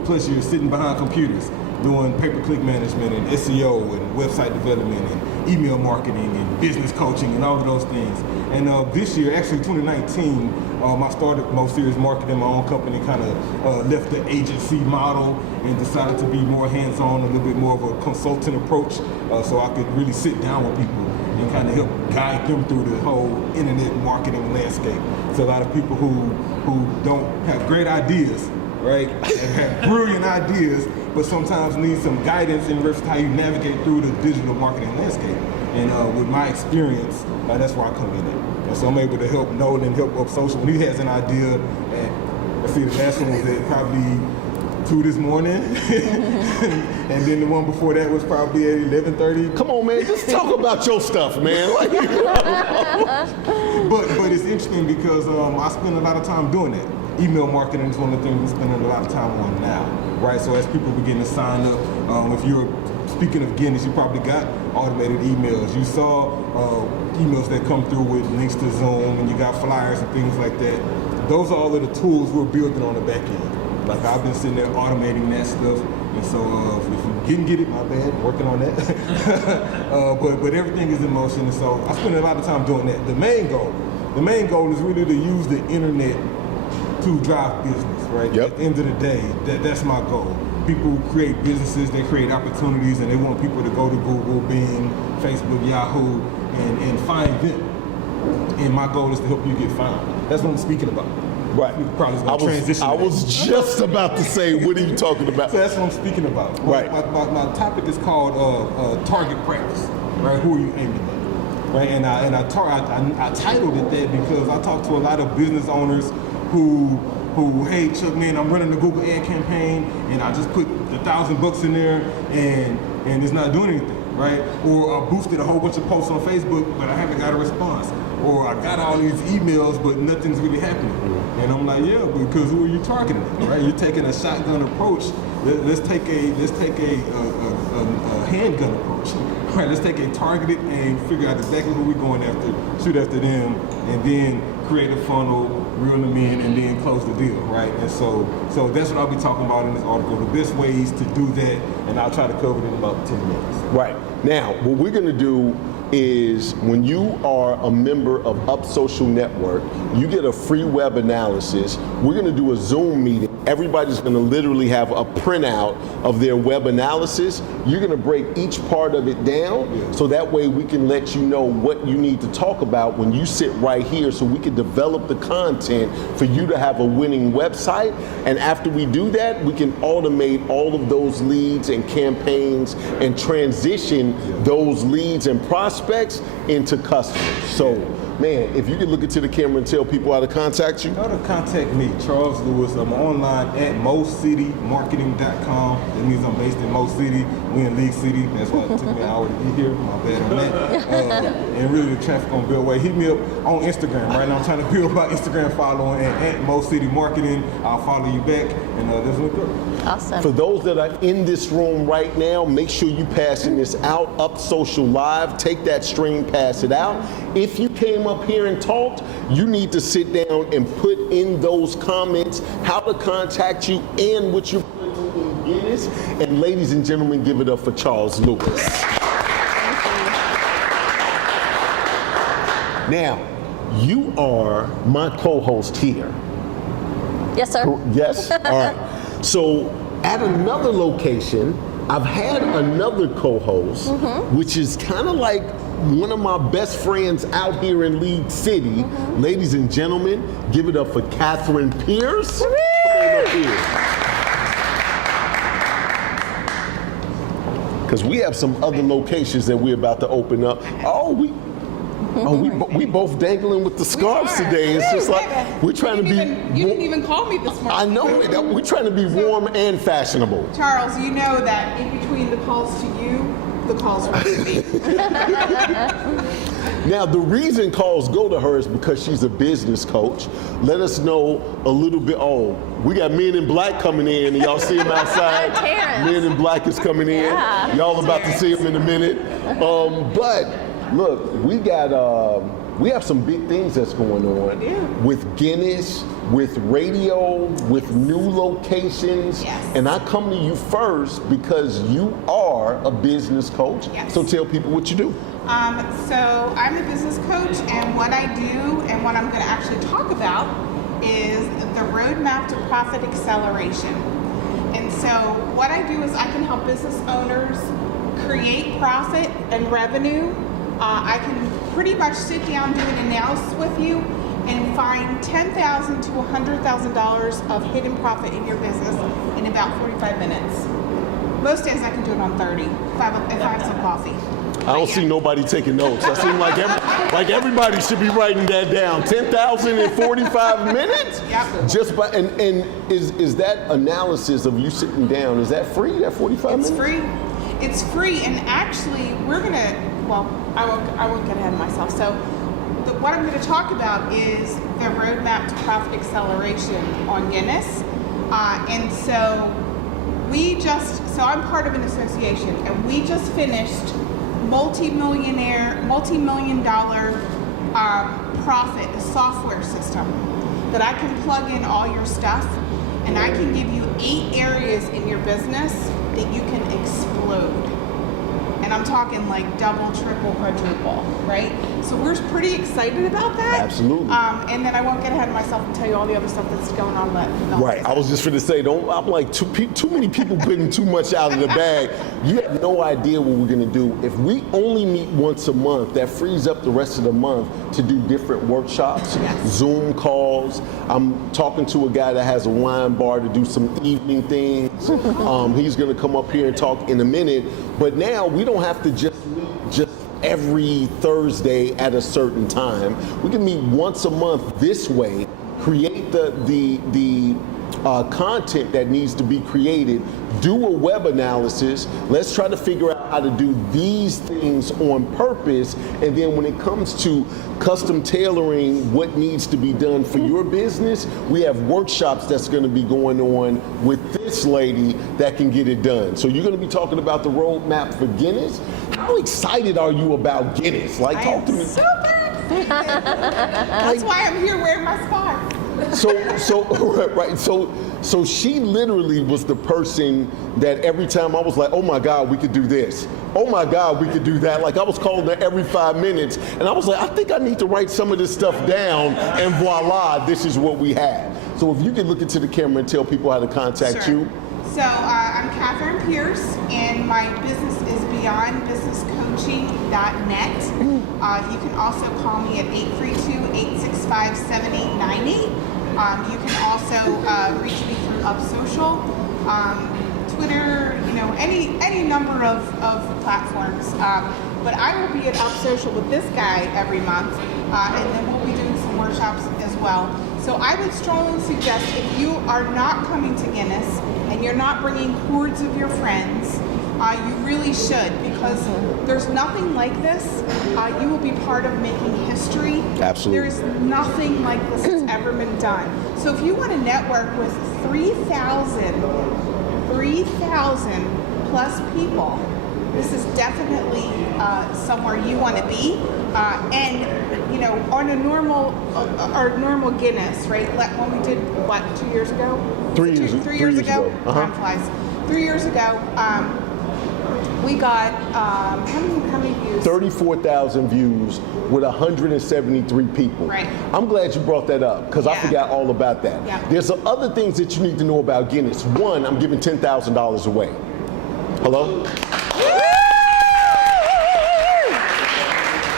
plus years sitting behind computers doing pay-per-click management and SEO and website development and email marketing and business coaching and all of those things. And this year, actually 2019, I started Most Serious Marketing, my own company, kind of left the agency model and decided to be more hands-on, a little bit more of a consultant approach, so I could really sit down with people and kind of help guide them through the whole internet marketing landscape. So a lot of people who don't have great ideas, right, and have brilliant ideas, but sometimes need some guidance in regards to how you navigate through the digital marketing landscape. And with my experience, that's where I come in at. And so I'm able to help Nolan help Up Social. When he has an idea, and I see the last one was at probably 2 this morning, and then the one before that was probably at 11:30. Come on, man, just talk about your stuff, man. Like, but it's interesting because I spend a lot of time doing that. Email marketing is one of the things we're spending a lot of time on now, right? So as people begin to sign up, if you're speaking of Guinness, you probably got automated emails. You saw emails that come through with links to Zoom, and you got flyers and things like that. Those are all of the tools we're building on the back end. Like I've been sitting there automating that stuff, and so if you didn't get it, my bad, working on that. But everything is in motion, and so I spend a lot of time doing that. The main goal is really to use the internet to drive business, right? At the end of the day, that's my goal. People create businesses, they create opportunities, and they want people to go to Google, Bing, Facebook, Yahoo, and find them. And my goal is to help you get found. That's what I'm speaking about. Right. I was just about to say, what are you talking about? So that's what I'm speaking about. Right. My topic is called target practice, right? Who are you aiming at? Right, and I titled it that because I talk to a lot of business owners who, hey Chuck, man, I'm running a Google ad campaign and I just put $1,000 in there and it's not doing anything, right? Or I boosted a whole bunch of posts on Facebook, but I haven't got a response. Or I got all these emails, but nothing's really happening. And I'm like, yeah, because who are you targeting, right? You're taking a shotgun approach. Let's take a handgun approach. all right, let's take a targeted aim, figure out exactly who we're going after, shoot after them, and then create a funnel, reel them in, and then close the deal, right? And so that's what I'll be talking about in this article, the best ways to do that, and I'll try to cover it in about 10 minutes. Right. Now, what we're going to do is when you are a member of Up Social Network, you get a free web analysis. We're going to do a Zoom meeting. Everybody's going to literally have a printout of their web analysis. You're going to break each part of it down so that way we can let you know what you need to talk about when you sit right here so we can develop the content for you to have a winning website. And after we do that, we can automate all of those leads and campaigns and transition those leads and prospects into customers. So, man, if you could look into the camera and tell people how to contact you. How to contact me, Charles Lewis. I'm online at mocitymarketing.com. That means I'm based in Mo City. We in League City. That's why it took me an hour to get here. My bad on that. And really the traffic on Bellway. Hit me up on Instagram. Right now I'm trying to build my Instagram following at Mo City Marketing. I'll follow you back, and that's what we're doing. Awesome. For those that are in this room right now, make sure you passing this out, Up Social Live. Take that stream, pass it out. If you came up here and talked, you need to sit down and put in those comments how to contact you and what you're putting in Guinness. And ladies and gentlemen, give it up for Charles Lewis. Now, you are my co-host here. Yes, sir. Yes? All right. So at another location, I've had another co-host, which is kind of like one of my best friends out here in League City. Ladies and gentlemen, give it up for Catherine Pierce. Come on up here. Because we have some other locations that we're about to open up. We both dangling with the scarves today. It's just like we're trying to be. You didn't even call me this morning. I know it. We're trying to be warm and fashionable. Charles, you know that in between the calls to you, the calls are to me. Now, the reason calls go to her is because she's a business coach. Let us know a little bit. Oh, we got Men in Black coming in, and y'all see him outside. Terrence. Men in Black is coming in. Yeah. Y'all about to see him in a minute. But look, we have some big things that's going on with Guinness, with radio, with new locations. Yes. And I come to you first because you are a business coach. Yes. So tell people what you do. So I'm a business coach, and what I do and what I'm going to actually talk about is the roadmap to profit acceleration. And so what I do is I can help business owners create profit and revenue. I can pretty much sit down, do an analysis with you, and find $10,000 to $100,000 of hidden profit in your business in about 45 minutes. Most days I can do it on 30 if I have some coffee. I don't see nobody taking notes. I seem like everybody should be writing that down. 10,000 in 45 minutes? Yep. Just by and is that analysis of you sitting down, is that free? That 45 minutes? It's free. It's free, and actually I won't get ahead of myself. So what I'm going to talk about is the roadmap to profit acceleration on Guinness. And so I'm part of an association, and we just finished multi-million dollar profit, a software system that I can plug in all your stuff, and I can give you 8 areas in your business that you can explode. And I'm talking like double, triple, quadruple, right? So we're pretty excited about that. Absolutely. And then I won't get ahead of myself and tell you all the other stuff that's going on. But Right. I was just going to say, I'm like too many people putting too much out of the bag. You have no idea what we're going to do. If we only meet once a month, that frees up the rest of the month to do different workshops, Zoom calls. I'm talking to a guy that has a wine bar to do some evening things. He's going to come up here and talk in a minute. But now we don't have to just meet every Thursday at a certain time. We can meet once a month this way, create the content that needs to be created, do a web analysis. Let's try to figure out how to do these things on purpose. And then when it comes to custom tailoring what needs to be done for your business, we have workshops that's going to be going on with this lady that can get it done. So you're going to be talking about the roadmap for Guinness, how excited are you about Guinness? Like, I talk am to me. super excited. That's why I'm here wearing my scarf. So she literally was the person that every time I was like, oh my God, we could do this. Oh my God, we could do that. Like I was calling her every 5 minutes, and I was like, I think I need to write some of this stuff down, and voila, this is what we have. So if you could look into the camera and tell people how to contact you. So I'm Catherine Pierce, and my business is beyondbusinesscoaching.net. You can also call me at 832-865-7890. You can also reach me through UpSocial, Twitter, any number of platforms. But I will be at UpSocial with this guy every month, and then we'll be doing some workshops as well. So I would strongly suggest if you are not coming to Guinness and you're not bringing hordes of your friends, you really should, because there's nothing like this. You will be part of making history. Absolutely. There is nothing like this that's ever been done. So if you want to network with 3,000 plus people, this is definitely somewhere you want to be. And on a normal Guinness, right? When we did 2 years ago? 3 years. 3 years ago. Uh-huh. Time flies. 3 years ago, we got how many views? 34,000 views with 173 people. Right. I'm glad you brought that up because I Yeah. forgot all about that. Yeah. There's some other things that you need to know about Guinness. One, I'm giving $10,000 away. Hello?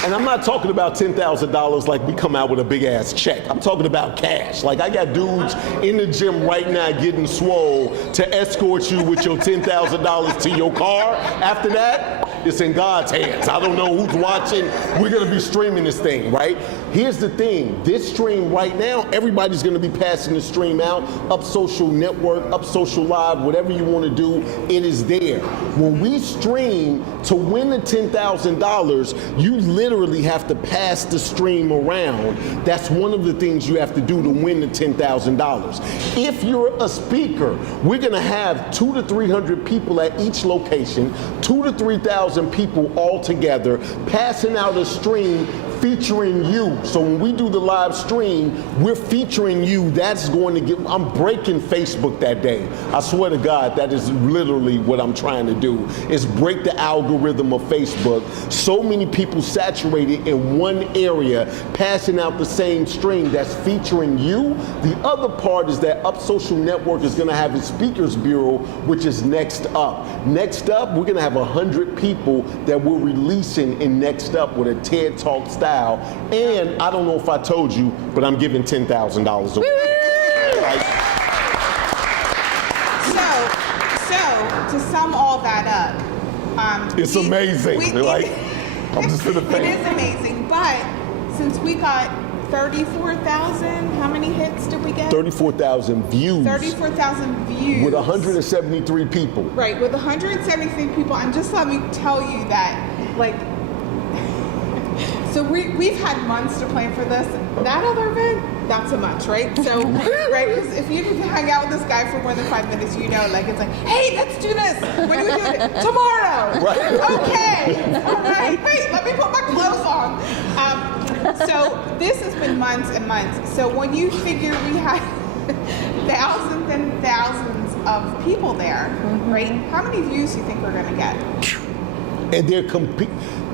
And I'm not talking about $10,000 like we come out with a big ass check. I'm talking about cash. Like I got dudes in the gym right now getting swole to escort you with your $10,000 to your car. After that, it's in God's hands. I don't know who's watching. We're gonna be streaming this thing, right? Here's the thing, this stream right now, everybody's gonna be passing the stream out, UpSocial Network, UpSocial Live, whatever you wanna do, it is there. When we stream, to win the $10,000, you literally have to pass the stream around. That's one of the things you have to do to win the $10,000. If you're a speaker, we're gonna have 200 to 300 people at each location, 2,000 to 3,000 people all together, passing out a stream featuring you. So when we do the live stream, we're featuring you. That's going to get, I'm breaking Facebook that day. I swear to God, that is literally what I'm trying to do, is break the algorithm of Facebook. So many people saturated in one area, passing out the same stream that's featuring you. The other part is that UpSocial Network is gonna have a speakers bureau, which is next up. Next up, we're gonna have 100 people that we're releasing in Next Up with a TED Talk style. And I don't know if I told you, but I'm giving $10,000 away. So to sum all that up, It's amazing. I'm just in the face. It is amazing, but since we got 34,000, how many hits did we get? 34,000 views. 34,000 views. With 173 people. Right, with 173 people, and just let me tell you that, so we've had months to plan for this. That other event, not so much, right? So, right, because if you hang out with this guy for more than 5 minutes, it's like, hey, let's do this. When are we doing it? Tomorrow. Right. Okay. All right. Wait, let me put my clothes on. So this has been months and months. So when you figure we had thousands and thousands of people there, right? How many views do you think we're going to get? And they're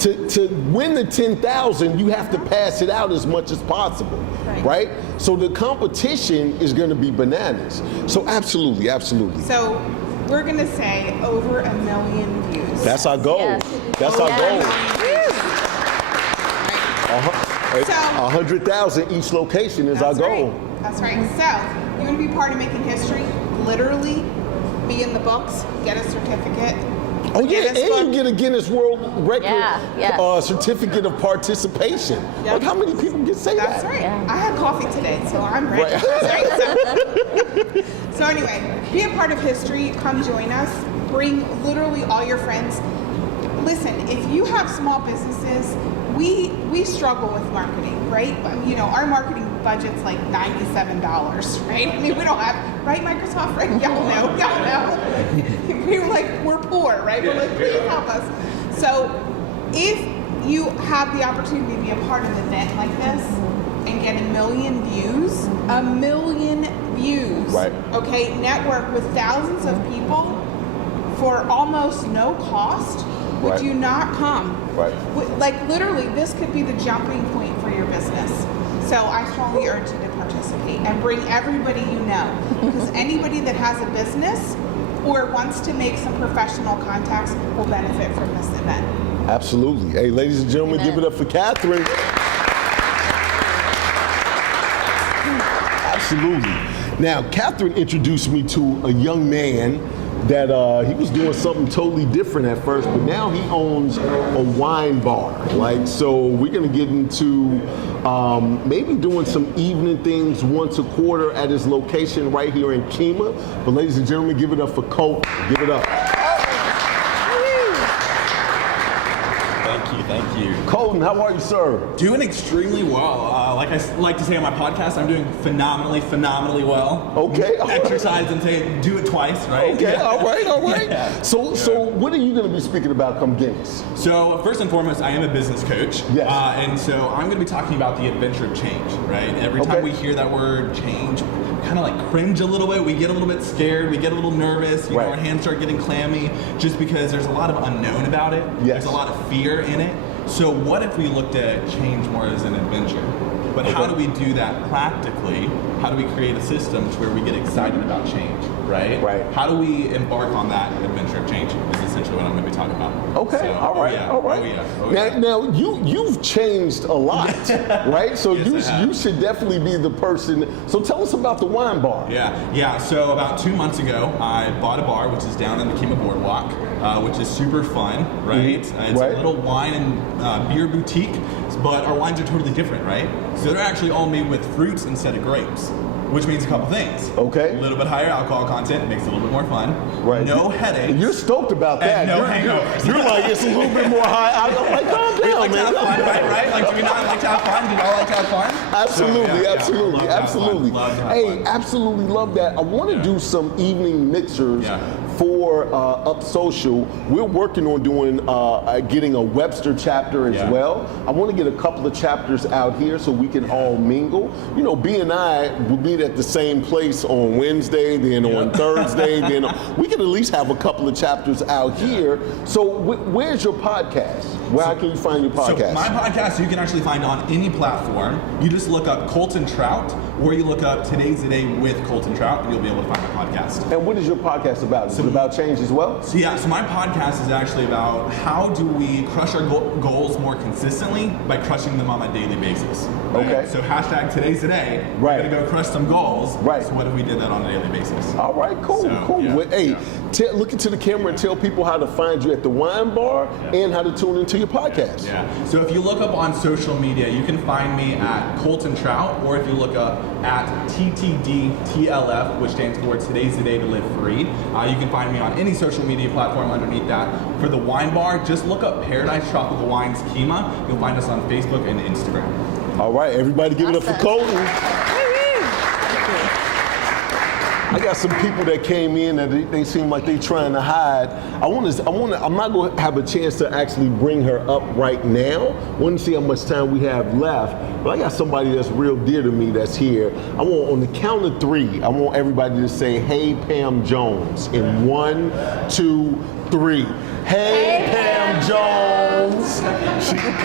to win the 10,000, you have to pass it out as much as possible, right? So the competition is going to be bananas. So absolutely. So we're going to say over 1 million views. That's our goal. Yes. That's our goal. So 100,000 each location is our goal. That's right. So you're going to be part of making history. Literally, be in the books, get a certificate. Oh yeah, and you get a Guinness World Record certificate of participation. Yeah. Like how many people can say That's that? right. Yeah. I had coffee today, so I'm ready. Right. That's right. So anyway, be a part of history. Come join us. Bring literally all your friends. Listen, if you have small businesses, we struggle with marketing, right? Our marketing budget's like $97, right? I mean, we don't have, right, Microsoft, right? Y'all know. We're poor, right? We're like, please help us. So if you have the opportunity to be a part of an event like this and get 1 million views, 1 million views, Right. okay, network with thousands of people for almost no cost, would Right. you not come? Right. Like literally, this could be the jumping point for your business. So I strongly urge you to participate and bring everybody you know, because anybody that has a business or wants to make some professional contacts will benefit from this event. Absolutely. Hey, ladies and gentlemen, give it up for Catherine. Absolutely. Now, Catherine introduced me to a young man that he was doing something totally different at first, but now he owns a wine bar. Like, so we're gonna get into maybe doing some evening things once a quarter at his location right here in Kemah. But ladies and gentlemen, give it up for Colt. Give it up. Thank you. Colton, how are you, sir? Doing extremely well. Like I like to say on my podcast, I'm doing phenomenally well. Okay. all right. Exercise and say do it twice, right? Okay, all right. Yeah. So what are you going to be speaking about come Guinness? So first and foremost, I am a business coach. Yes. And so I'm going to be talking about the adventure of change, right? Every time Okay. we hear that word change, kind of like cringe a little bit. We get a little bit scared. We get a little nervous. You Right. know, our hands start getting clammy just because there's a lot of unknown about it. Yes. There's a lot of fear in it. So what if we looked at change more as an adventure? But how do we do that practically? How do we create a system to where we get excited about change, right? Right. How do we embark on that adventure of change is essentially what I'm going to be talking about. Okay, So, all right. Oh yeah. Now you've changed a lot, right? So Yes, I have. you should definitely be the person. So tell us about the wine bar. Yeah. So about 2 months ago, I bought a bar which is down in the Kemah Boardwalk, which is super fun, right? It's Right. a little wine and beer boutique, but our wines are totally different, right? So they're actually all made with fruits instead of grapes, which means a couple things. Okay. A little bit higher alcohol content makes it a little bit more fun. Right. No headaches. You're stoked about that. And no you're, hangovers. You're like, it's a little bit more high. I'm like, calm We down, like to man. have fun, right? Like, do we not like to have fun? Do you all like to have fun? Absolutely, So, yeah, absolutely, love to have absolutely. fun. Love to have Hey, fun. absolutely love that. I want to Yeah. do some evening mixers Yeah. for Up Social. We're working on doing getting a Webster chapter as Yeah. well. I want to get a couple of chapters out here so we can all mingle. You know, B and I will meet at the same place on Wednesday, then on Thursday, then we can at least have a couple of chapters out here. So where's your podcast? Where can you find your podcast? So my podcast you can actually find on any platform. You just look up Colton Trout, or you look up Today's the Day with Colton Trout, and you'll be able to find my podcast. And what is your podcast about? Is it about change as well? So my podcast is actually about how do we crush our goals more consistently by crushing them on a daily basis. Right? Okay. So hashtag Today's the Day. Right. We're gonna go crush some goals. Right. So what if we did that on a daily basis? All right, cool, So, cool. yeah, Well, hey, yeah. look into the camera and tell people how to find you at the wine bar and how to tune into your podcast. Yeah. So if you look up on social media, you can find me at Colton Trout, or if you look up at TTDTLF, which stands for Today's the Day to Live Free. You can find me on any social media platform underneath that. For the wine bar, just look up Paradise Tropical Wines Kemah. You'll find us on Facebook and Instagram. All right, everybody give it up for Awesome. Colton. I got some people that came in that they seem like they trying to hide. I'm not going to have a chance to actually bring her up right now. I want to see how much time we have left. But I got somebody that's real dear to me that's here. I want, on the count of 3, I want everybody to say, "Hey, Pam Jones," in 1, 2, 3. Hey, Pam Jones.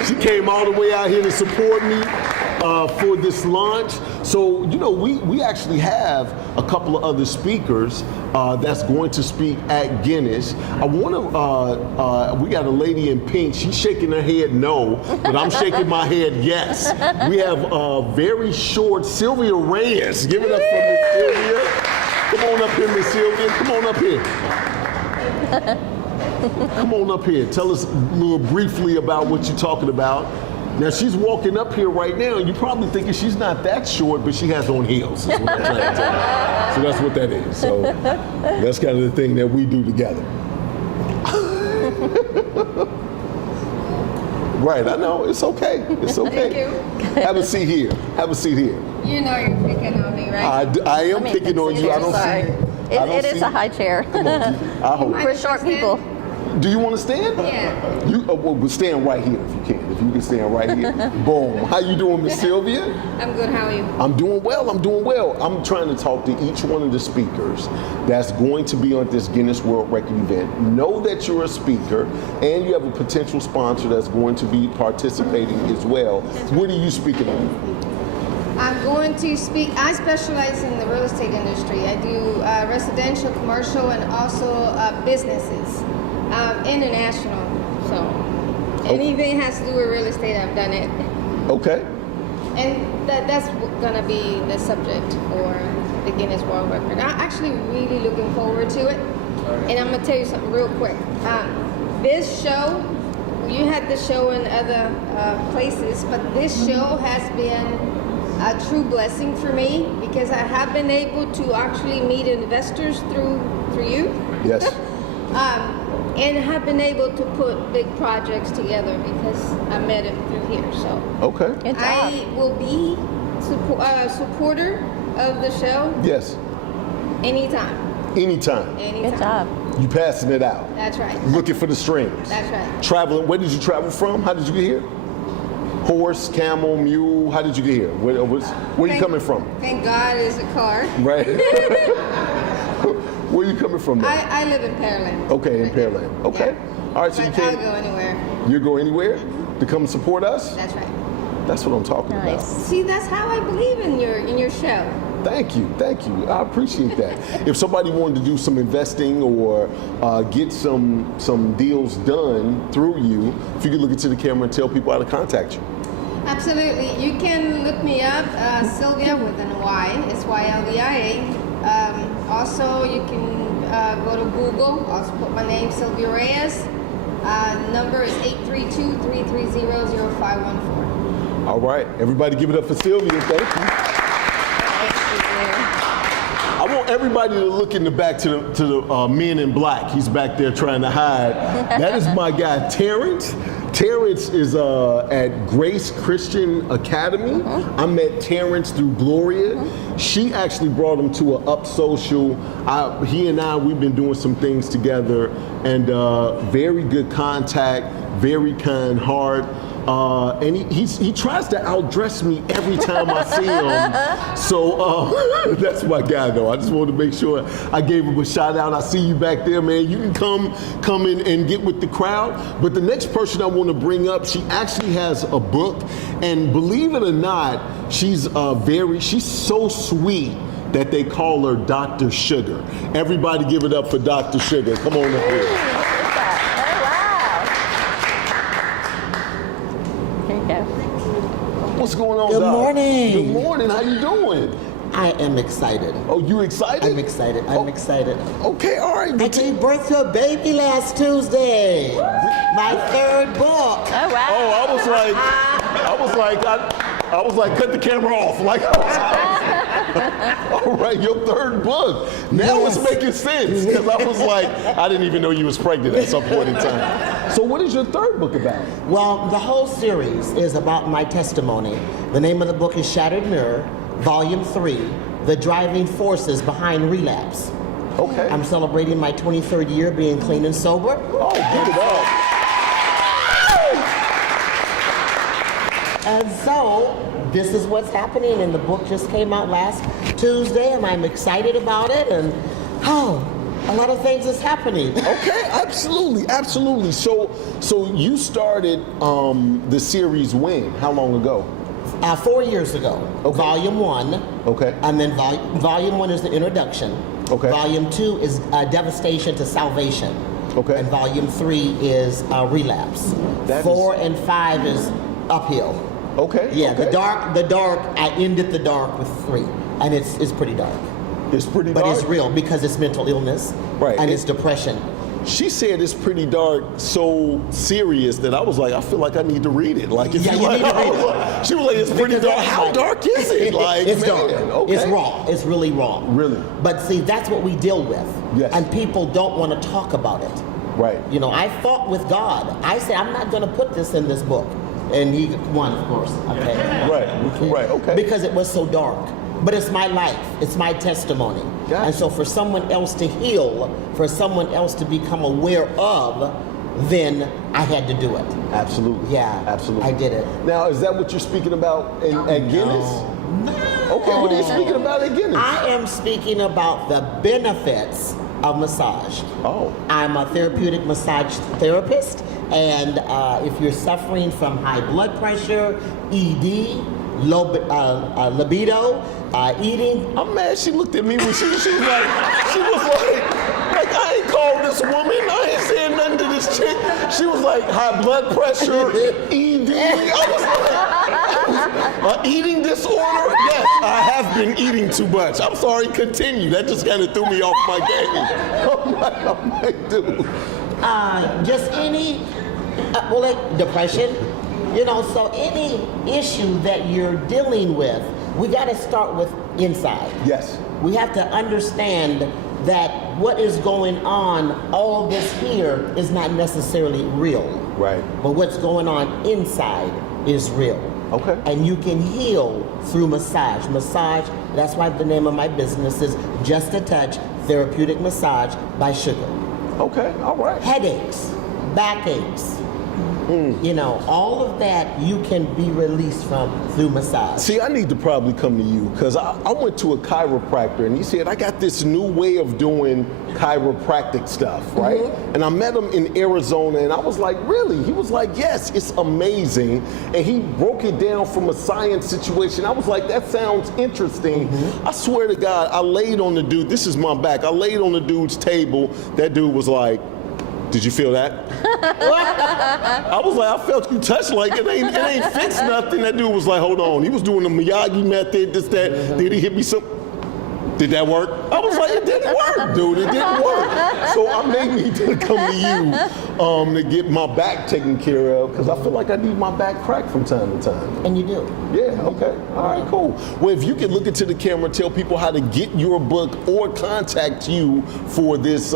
She came all the way out here to support me for this launch. So, you know, we actually have a couple of other speakers that's going to speak at Guinness. I want to, we got a lady in pink. She's shaking her head no, but I'm shaking my head yes. We have very short Sylvia Reyes. Give it up for Miss Sylvia. Come on up here, Miss Sylvia. Come on up here. Come on up here. Tell us a little briefly about what you're talking about. Now, she's walking up here right now, and you're probably thinking she's not that short, but she has on heels, is what I'm trying to tell you. So that's what that is. So that's kind of the thing that we do together. Right, I know. It's okay. It's okay. Thank you. Have a seat here. Have a seat here. You know you're picking on me, right? I am Let me picking fix on it you. I here, don't sorry. see. I don't It is see- a high chair Come on, I hope. for short people. Do you want to stand? Yeah. You well, stand right here if you can. If you can stand right here. Boom. How you doing, Miss Sylvia? I'm good. How are you? I'm doing well. I'm doing well. I'm trying to talk to each one of the speakers that's going to be on this Guinness World Record event. Know that you're a speaker and you have a potential sponsor that's going to be participating as well. What are you speaking on? I'm going to speak. I specialize in the real estate industry. I do residential, commercial, and also businesses, international. So anything has to do with real estate, I've done it. Okay. And that's gonna be the subject for the Guinness World Record. I'm actually really looking forward to it. And I'm gonna tell you something real quick. This show, you had the show in other places, but this show has been a true blessing for me because I have been able to actually meet investors through you. Yes. And have been able to put big projects together because I met him through here. So Okay. Good job. I will be supporter of the show Yes. anytime. Anytime. Good job. You passing it out. That's right. Looking for the strings. That's right. Traveling. Where did you travel from? How did you get here? Horse, camel, mule. How did you get here? Where are you coming from? Thank God it's a car. Right. Where are you coming from? Now? I live in Pearland. Okay, in Pearland. Okay. All right, so you But I'll can't. go anywhere. You go anywhere to come support us? That's right. That's what I'm talking Nice. about. See, that's how I believe in your show. Thank you. I appreciate that. If somebody wanted to do some investing or get some deals done through you, if you could look into the camera and tell people how to contact you. Absolutely. You can look me up, Sylvia with an Y. It's Sylvia. Also, you can go to Google. Also put my name, Sylvia Reyes. Number is 832-330-0514. All right. Everybody give it up for Sylvia. Thank you. I want everybody to look in the back to the men in black. He's back there trying to hide. That is my guy, Terrence. Terrence is at Grace Christian Academy. I met Terrence through Gloria. She actually brought him to an Up Social. He and I, we've been doing some things together, and very good contact, very kind heart. And he tries to outdress me every time I see him. So that's my guy, though. I just wanted to make sure I gave him a shout out. I see you back there, man. You can come in and get with the crowd. But the next person I want to bring up, she actually has a book, and believe it or not, she's so sweet that they call her Dr. Sugar. Everybody give it up for Dr. Sugar. Come on up here. What's going on, Good Doc? morning. Good morning. How you doing? I am excited. Oh, you excited? I'm excited. I'm excited. Okay, all right. I gave birth to a baby last Tuesday. My third book. Oh wow. Oh, I was like, cut the camera off. Like, all right, your third book. Now Yes. it's making sense because I was like, I didn't even know you was pregnant at some point in time. So, what is your third book about? Well, the whole series is about my testimony. The name of the book is Shattered Mirror, Volume 3, The Driving Forces Behind Relapse. Okay. I'm celebrating my 23rd year being clean and sober. Oh, give it up. And so, this is what's happening, and the book just came out last Tuesday, and I'm excited about it, and a lot of things is happening. Okay, absolutely. So you started the series when? How long ago? 4 years ago. Okay. Volume 1. Okay. And then volume 1 is the introduction. Okay. Volume 2 is Devastation to Salvation. Okay. And Volume 3 is Relapse. That 4 and 5 is Uphill. Okay. Yeah, okay. the dark, I ended the dark with 3. And it's pretty dark. It's pretty dark. But it's real because it's mental illness. Right. And it's depression. She said it's pretty dark, so serious that I was like, I feel like I need to read it. Like, if Yeah, you you like, need to read it. She was like, it's pretty dark. How dark is it? Like, it's man, dark. okay. It's raw. It's really raw. Really? But see, that's what we deal with. Yes. And people don't want to talk about it. Right. You know, I fought with God. I said, I'm not going to put this in this book. And he won, of course. Okay. Right. Okay. Because it was so dark. but it's my life. It's my testimony. Gotcha. And so for someone else to heal, for someone else to become aware of, then I had to do it. Absolutely. Yeah, absolutely. I did it. Now, is that what you're speaking about at Guinness? No. Okay, what are you speaking about at Guinness? I am speaking about the benefits of massage. Oh. I'm a therapeutic massage therapist, and if you're suffering from high blood pressure, ED, low libido, eating. I'm mad she looked at me when she was like, I ain't called this woman. I ain't saying nothing to this chick. She was like, high blood pressure, ED. I was like, eating disorder? Yes, I have been eating too much. I'm sorry, continue. That just kind of threw me off my game. I'm like, dude. Just any, like depression, so any issue that you're dealing with, we got to start with inside. Yes. We have to understand that what is going on, all this here is not necessarily real. Right. But what's going on inside is real. Okay. And you can heal through massage. Massage, that's why the name of my business is Just a Touch Therapeutic Massage by Sugar. Okay, all right. Headaches, backaches, all of that you can be released from through massage. See, I need to probably come to you because I went to a chiropractor and he said, I got this new way of doing chiropractic stuff, right? And I met him in Arizona and I was like, really? He was like, yes, it's amazing. And he broke it down from a science situation. I was like, that sounds interesting. I swear to God, I laid on the dude, this is my back, I laid on the dude's table. That dude was like, did you feel that? I was like, I felt you touch like it ain't fixed nothing. That dude was like, hold on. He was doing the Miyagi method, this, that. Did he hit me some? Did that work? I was like, it didn't work, dude. It didn't work. So I may need to come to you to get my back taken care of because I feel like I need my back cracked from time to time. And you do. Yeah, okay. All right, cool. Well, if you could look into the camera, tell people how to get your book or contact you for this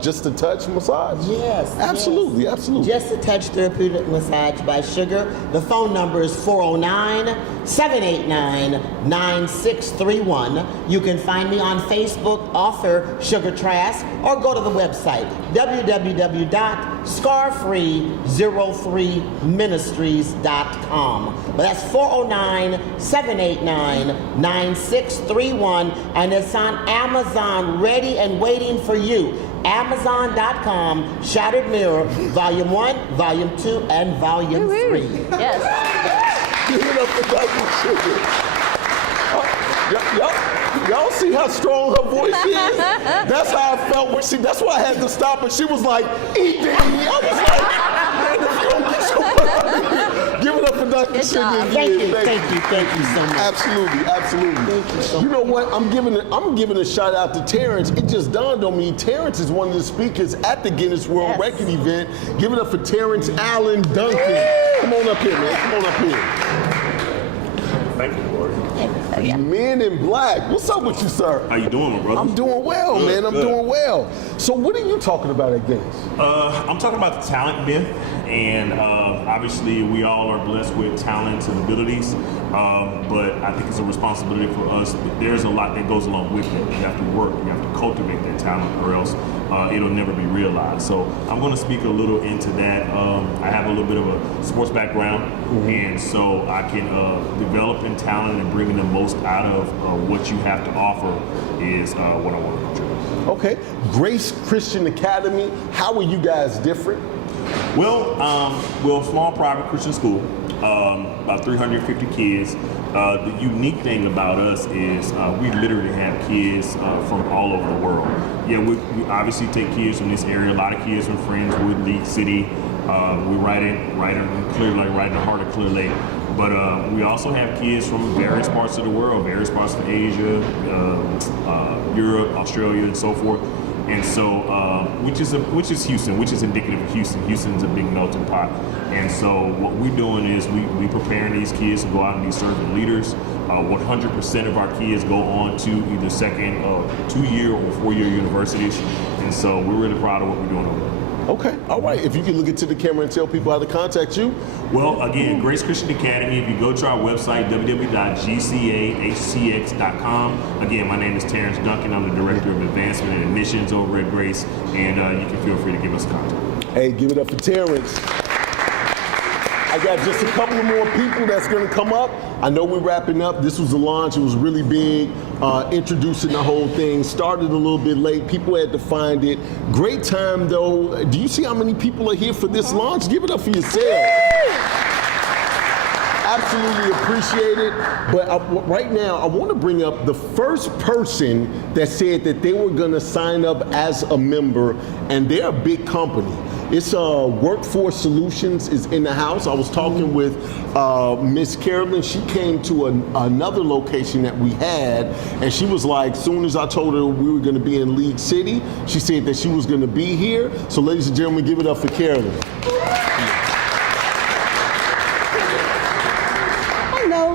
Just a Touch massage. Yes. Absolutely, absolutely. Just a Touch Therapeutic Massage by Sugar. The phone number is 409-789-9631. You can find me on Facebook, author Sugar Trask, or go to the website, www.scar303ministries.com. But that's 409-789-9631, and it's on Amazon, ready and waiting for you. Amazon.com, Shattered Mirror, Volume 1, Volume 2, and Volume 3. Yes. Give it up for Dr. Sugar. Y'all see how strong her voice is? That's how I felt when that's why I had to stop her. She was like, eat me. I was like, man, if you don't get your butt out of here. Give it up for Dr. Sugar again. Thank you so much. Absolutely. Thank you so much. You know what? I'm giving a shout out to Terrence. It just dawned on me, Terrence is one of the speakers at the Guinness World Record event. Give it up for Terrence Allen Duncan. Come on up here, man. Come on up here. Thank you, Lord. Men in Black. What's up with you, sir? How you doing, my brother? I'm doing well, Good, man. I'm good. doing well. So what are you talking about at Guinness? I'm talking about the talent myth, and obviously we all are blessed with talents and abilities, but I think it's a responsibility for us. There's a lot that goes along with it. You have to work, you have to cultivate that talent, or else it'll never be realized. So I'm going to speak a little into that. I have a little bit of a sports background, and so I can develop in talent and bringing the most out of what you have to offer is what I want to contribute. Okay. Grace Christian Academy. How are you guys different? Well, we're a small private Christian school, about 350 kids. The unique thing about us is we literally have kids from all over the world. Yeah, we obviously take kids from this area. A lot of kids from Friendswood, League City. We right in Clear Lake, right in the heart of Clear Lake. But we also have kids from various parts of the world, various parts of Asia, Europe, Australia, and so forth. And so, which is Houston, which is indicative of Houston. Houston's a big melting pot. And so what we're doing is we preparing these kids to go out and be servant leaders. 100% of our kids go on to either second, 2-year or 4-year universities. And so we're really proud of what we're doing over there. Okay, all right. If you can look into the camera and tell people how to contact you. Well, again, Grace Christian Academy. If you go to our website, www.gcahcx.com. Again, my name is Terrence Duncan. I'm the Director of Advancement and Admissions over at Grace, and you can feel free to give us contact. Hey, give it up for Terrence. I got just a couple of more people that's going to come up. I know we're wrapping up. This was the launch. It was really big. Introducing the whole thing. Started a little bit late. People had to find it. Great time, though. Do you see how many people are here for this launch? Give it up for yourself. Absolutely appreciate it. But right now, I want to bring up the first person that said that they were going to sign up as a member, and they're a big company. It's Workforce Solutions is in the house. I was talking with Miss Carolyn. She came to another location that we had, and she was like, soon as I told her we were going to be in League City, she said that she was going to be here. So ladies and gentlemen, give it up for Carolyn.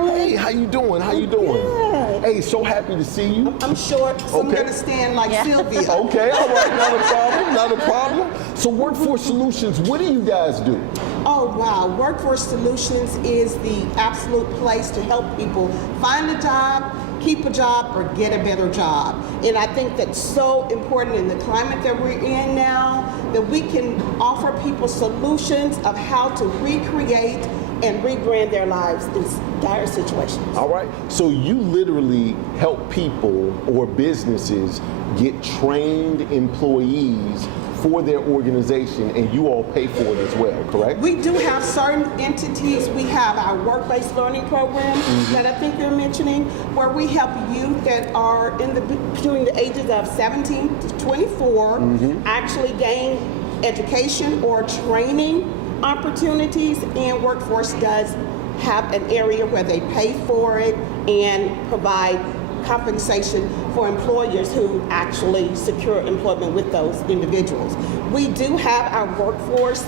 Hey, how you doing? How you doing? Good. Hey, so happy to see you. I'm short, so I'm gonna stand like Sylvia. Okay, all right, not a problem, not a problem. So Workforce Solutions, what do you guys do? Oh wow, Workforce Solutions is the absolute place to help people find a job, keep a job, or get a better job. And I think that's so important in the climate that we're in now, that we can offer people solutions of how to recreate and rebrand their lives in dire situations. All right, so you literally help people or businesses get trained employees for their organization, and you all pay for it as well, correct? We do have certain entities. We have our work-based learning program that I think you're mentioning, where we help youth that are between the ages of 17 to 24 actually gain education or training opportunities, and Workforce does have an area where they pay for it and provide compensation for employers who actually secure employment with those individuals. We do have our Workforce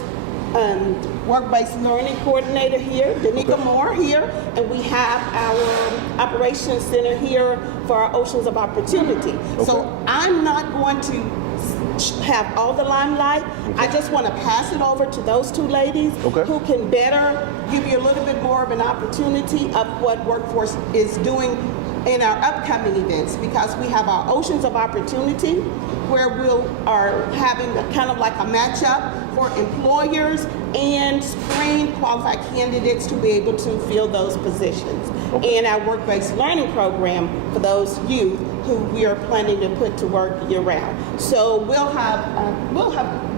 work-based learning coordinator here, Danica Moore here, and we have our operations center here for our Oceans of Opportunity. So I'm not going to have all the limelight. I just want to pass it over to those two ladies who can better give you a little bit more of an opportunity of what Workforce is doing in our upcoming events, because we have our Oceans of Opportunity where we are having kind of like a matchup for employers and screen qualified candidates to be able to fill those positions. And our work-based learning program for those youth who we are planning to put to work year-round. So we'll have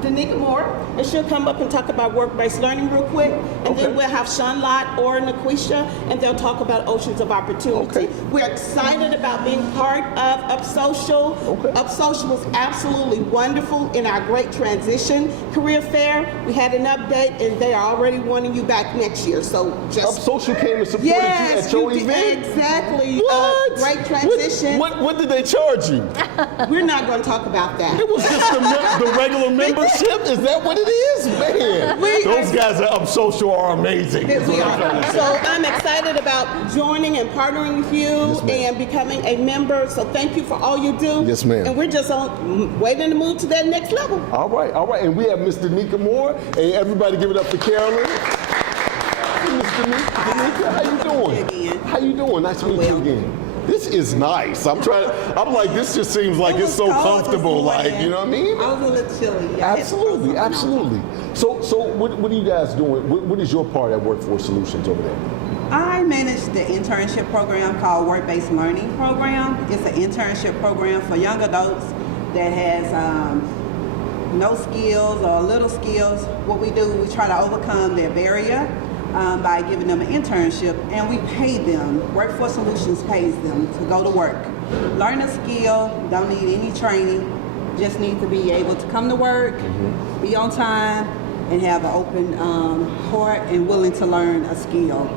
Danica Moore, and she'll come up and talk about work-based learning real quick, and then we'll have Sean Lott or Naquisha, and they'll talk about Oceans of Opportunity. We're excited about being part of UpSocial. UpSocial was absolutely wonderful in our Great Transition career fair. We had an update, and they are already wanting you back next year. So just UpSocial came and supported you at your event? Exactly. What? Great Transition. What did they charge you? We're not going to talk about that. It was just the regular membership? Is that what it is? Man, those guys at UpSocial are amazing. So I'm excited about joining and partnering with you and becoming a member. So thank you for all you do. Yes, ma'am. And we're just waiting to move to that next level. All right. And we have Miss Danica Moore. And everybody give it up for Carolyn. Miss Danica, how you doing? How you doing? Nice to meet you again. This is nice. I'm like, this just seems like it's so comfortable, like, you know what I mean? I was a little chilly. Absolutely. So what are you guys doing? What is your part at Workforce Solutions over there? I manage the internship program called Work-Based Learning Program. It's an internship program for young adults that has no skills or little skills. What we do, we try to overcome their barrier by giving them an internship, and we pay them. Workforce Solutions pays them to go to work. Learn a skill, don't need any training, just need to be able to come to work, be on time, and have an open heart and willing to learn a skill.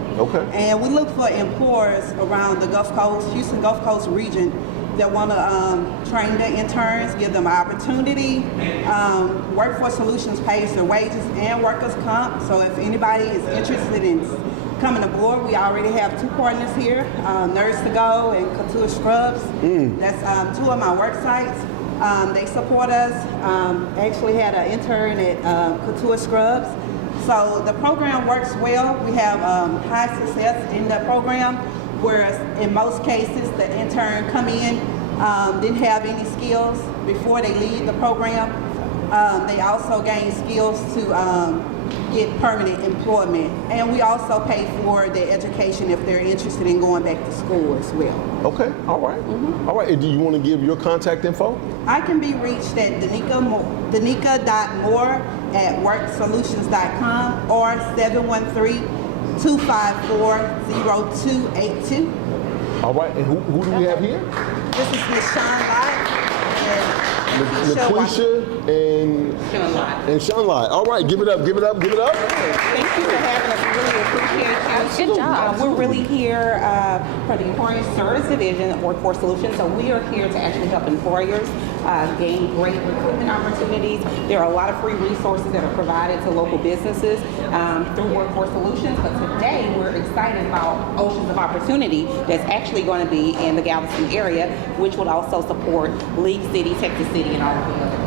And we look for employers around the Gulf Coast, Houston Gulf Coast region that want to train their interns, give them an opportunity. Workforce Solutions pays their wages and workers' comp. So if anybody is interested in coming aboard, we already have two partners here, Nurse to Go and Couture Scrubs. That's two of my work sites. They support us. Actually had an intern at Couture Scrubs. So the program works well. We have high success in the program, whereas in most cases the intern come in, didn't have any skills before they leave the program. They also gain skills to get permanent employment. And we also pay for their education if they're interested in going back to school as well. Okay, all right. All right, and do you want to give your contact info? I can be reached at danica.moore@worksolutions.com or 713-254-0282. All right, and who do we have here? This is Miss Sean Lott. LaQuisha and Sean Lott. All right, give it up, give it up, give it up. Thank you for having us. We really appreciate you. Good job. We're really here for the Employer Service Division of Workforce Solutions. So we are here to actually help employers gain great recruitment opportunities. There are a lot of free resources that are provided to local businesses through Workforce Solutions. But today we're excited about Oceans of Opportunity that's actually going to be in the Galveston area, which would also support League City, Texas City, and all of the other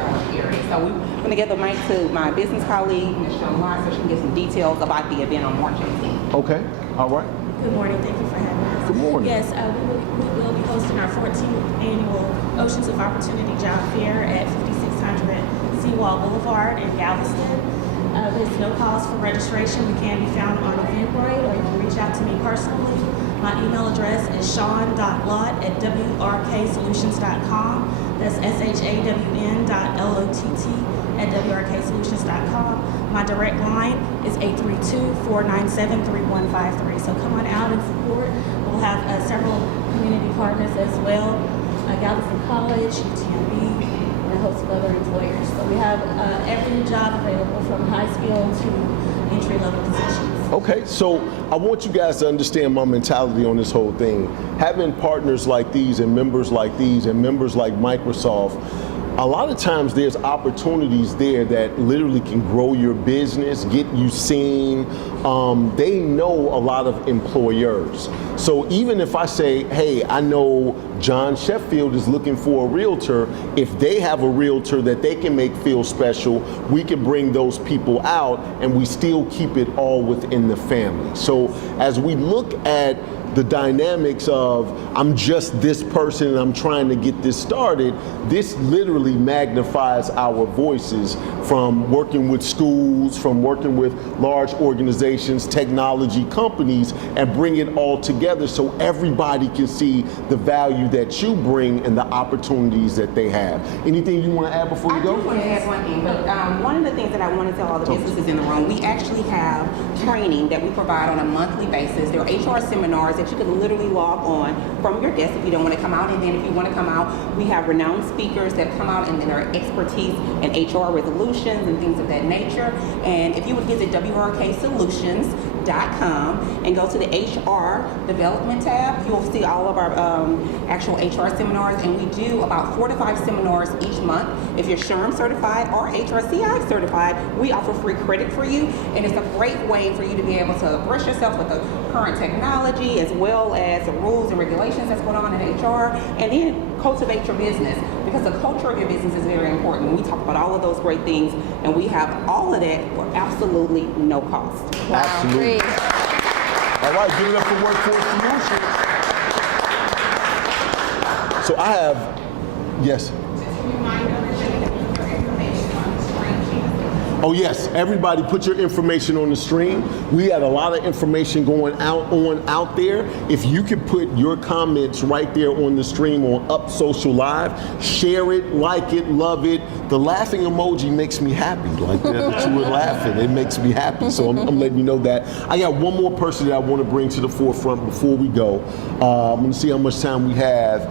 areas. So we're going to give the mic to my business colleague, Ms. Sean Lott, so she can give some details about the event on March 18th. Okay, all right. Good morning. Thank you for having us. Good morning. Yes, we will be hosting our 14th annual Oceans of Opportunity Job Fair at 5600 Seawall Boulevard in Galveston. There's no cost for registration. We can be found on Eventbrite, or you can reach out to me personally. My email address is shawn.lott@wrksolutions.com. That's shawn.lott@wrksolutions.com. My direct line is 832-497-3153. So come on out and support. We'll have several community partners as well, Galveston College, UTMB, and a host of other employers. So we have every job available from high skill to entry-level positions. Okay, so I want you guys to understand my mentality on this whole thing. Having partners like these and members like these and members like Microsoft, a lot of times there's opportunities there that literally can grow your business, get you seen. They know a lot of employers. So even if I say, hey, I know John Sheffield is looking for a realtor, if they have a realtor that they can make feel special, we can bring those people out and we still keep it all within the family. So as we look at the dynamics of I'm just this person and I'm trying to get this started, this literally magnifies our voices from working with schools, from working with large organizations, technology companies, and bring it all together so everybody can see the value that you bring and the opportunities that they have. Anything you want to add before you go? I just want to add one thing, but one of the things that I want to tell all the businesses in the room, we actually have training that we provide on a monthly basis. There are HR seminars that you can literally log on from your desk if you don't want to come out, and then if you want to come out, we have renowned speakers that come out and their expertise in HR resolutions and things of that nature. And if you would visit wrksolutions.com and go to the HR development tab, you'll see all of our actual HR seminars, and we do about 4 to 5 seminars each month. If you're SHRM certified or HRCI certified, we offer free credit for you, and it's a great way for you to be able to brush yourself with the current technology as well as the rules and regulations that's going on in HR, and then cultivate your business, because the culture of your business is very important. We talk about all of those great things, and we have all of that for absolutely no cost. Wow. Absolutely. All right, give it up for Workforce Solutions. So I have, yes. Oh yes, everybody put your information on the stream. We had a lot of information going out there. If you could put your comments right there on the stream on Up Social Live, share it, like it, love it. The laughing emoji makes me happy, like that you were laughing. It makes me happy, so I'm letting you know that. I got one more person that I want to bring to the forefront before we go. I'm going to see how much time we have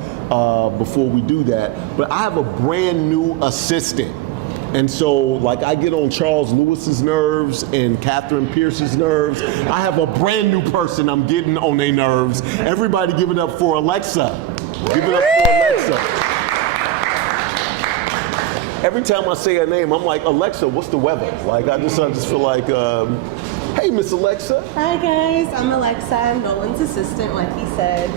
before we do that. But I have a brand new assistant. And so, like I get on Charles Lewis's nerves and Catherine Pierce's nerves, I have a brand new person I'm getting on their nerves. Everybody give it up for Alexa. Give it up for Alexa. Every time I say her name, I'm like, Alexa, what's the weather? Like, I just feel like, hey, Miss Alexa. Hi, guys. I'm Alexa. I'm Nolan's assistant, like he said.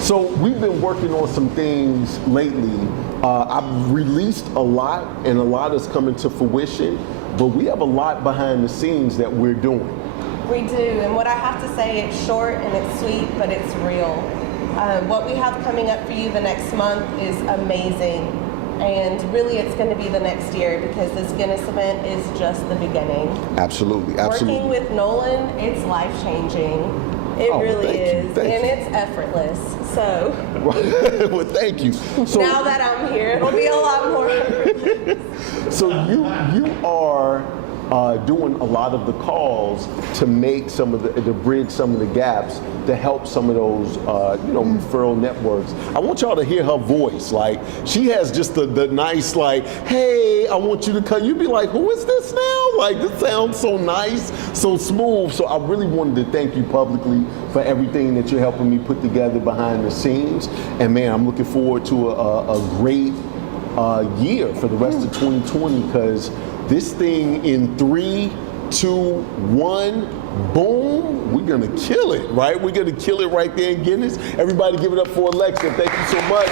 So we've been working on some things lately. I've released a lot, and a lot is coming to fruition, but we have a lot behind the scenes that we're doing. We do, and what I have to say, it's short and it's sweet, but it's real. What we have coming up for you the next month is amazing, and really it's going to be the next year, because this Guinness event is just the beginning. Absolutely, absolutely. Working with Nolan, it's life-changing. It really is, and it's effortless. So, well, thank you. So, now that I'm here, it'll be a lot more effortless. So you are doing a lot of the calls to make some of to bridge some of the gaps, to help some of those referral networks. I want y'all to hear her voice. Like, she has just the nice, like, hey, I want you to come. You'd be like, who is this now? Like, this sounds so nice, so smooth. So I really wanted to thank you publicly for everything that you're helping me put together behind the scenes. And man, I'm looking forward to a great year for the rest of 2020, because this thing in 3, 2, 1, boom, we're gonna kill it, right? We're gonna kill it right there in Guinness. Everybody give it up for Alexa. Thank you so much.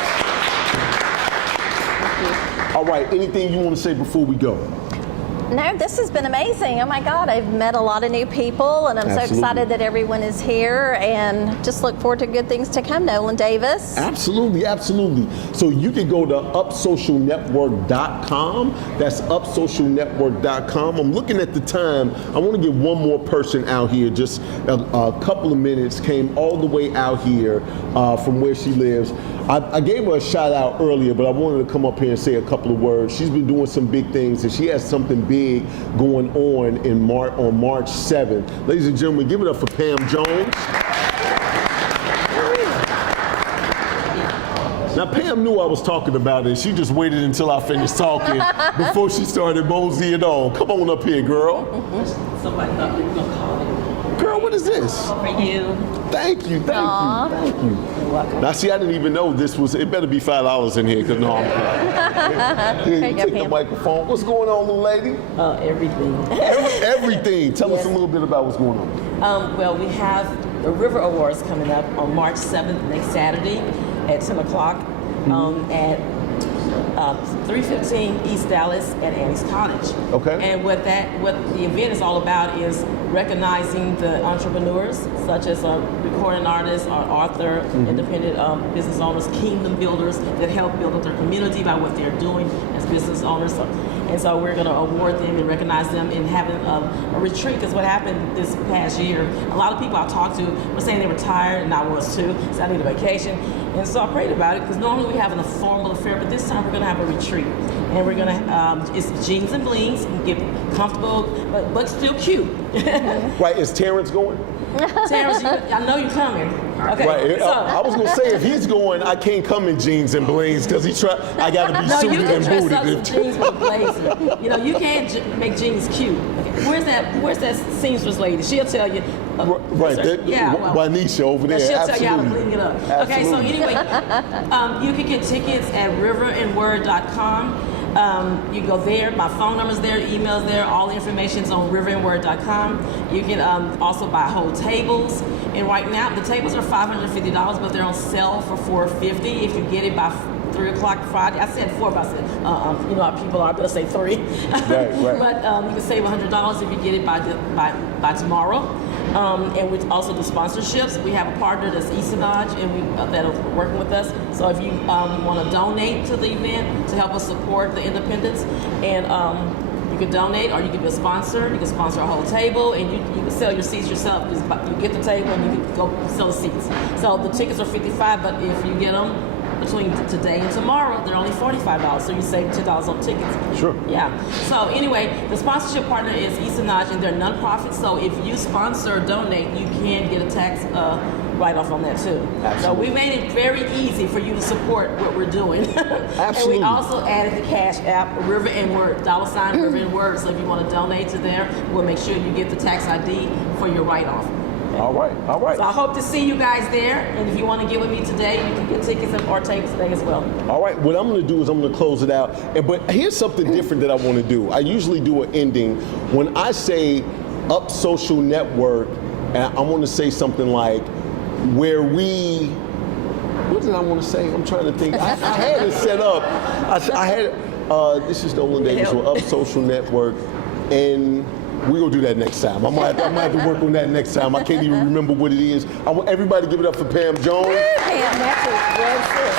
All right, anything you want to say before we go? No, this has been amazing. Oh my God, I've met a lot of new people, and I'm so excited that everyone is here, and just look forward to good things to come. Nolan Davis. Absolutely, absolutely. So you can go to upsocialnetwork.com. That's upsocialnetwork.com. I'm looking at the time. I want to get one more person out here, just a couple of minutes, came all the way out here from where she lives. I gave her a shout out earlier, but I wanted to come up here and say a couple of words. She's been doing some big things, and she has something big going on on March 7th. Ladies and gentlemen, give it up for Pam Jones. Now, Pam knew I was talking about it. She just waited until I finished talking before she started moseying on. Come on up here, girl. Somebody thought we were going to call it. Girl, what is this? For you. Thank you, thank you, thank you. You're welcome. Now, see, I didn't even know this was, it better be $5 in here, because no, I'm here, you take the microphone. What's going on, little lady? Everything. Everything. Tell us a little bit about what's going on. Well, we have the River Awards coming up on March 7th, next Saturday at 10 o'clock at 315 East Dallas at Annie's Cottage. Okay. And what the event is all about is recognizing the entrepreneurs, such as recording artists, or author, independent business owners, kingdom builders that help build up their community by what they're doing as business owners. And so we're going to award them and recognize them in having a retreat, because what happened this past year, a lot of people I talked to were saying they were tired, and I was too, so I need a vacation. And so I prayed about it, because normally we have a formal affair, but this time we're going to have a retreat. And we're going to, it's jeans and blings, and get comfortable, but still cute. Right, is Terrence going? Terrence, I know you're coming. Okay. Right. So, I was gonna say, if he's going, I can't come in jeans and blings, because I gotta be no, suited you can and dress booted. up some jeans with a blazer. You know, you can't make jeans cute. Okay. Where's that seamstress lady? She'll tell you. Right, Juanisha over there. She'll Absolutely. tell you how to bling it up. Okay, so anyway, you can get tickets at riverandword.com. You can go there. My phone number's there, the email's there. All the information's on riverandword.com. You can also buy whole tables. And right now, the tables are $550, but they're on sale for $450 if you get it by 3 o'clock Friday. I said 4, but I said, you know how people are, I better say 3. Right. But you can save $100 if you get it by tomorrow. And we also do sponsorships. We have a partner that's Eastonage, and that are working with us. So if you want to donate to the event to help us support the independents, and you can donate, or you can be a sponsor. You can sponsor a whole table, and you can sell your seats yourself. You get the table, and you can go sell the seats. So the tickets are $55, but if you get them between today and tomorrow, they're only $45, so you save $10 on tickets. Sure. Yeah. So anyway, the sponsorship partner is Eastonage, and they're nonprofit. So if you sponsor or donate, you can get a tax write-off on that too. Absolutely. So we made it very easy for you to support what we're doing. Absolutely. And we also added the Cash App, River and Word, $ River and Word. So if you want to donate to there, we'll make sure you get the tax ID for your write-off. All right, all right. So I hope to see you guys there. And if you want to get with me today, you can get tickets or tables today as well. All right, what I'm going to do is I'm going to close it out. But here's something different that I want to do. I usually do an ending. When I say Up Social Network, and I want to say something like, where we What did I want to say? I'm trying to think. I had it set up. I had, this is Nolan Davis with Up Social Network, and we're going to do that next time. I might have to work on that next time. I can't even remember what it is. I want everybody to give it up for Pam Jones.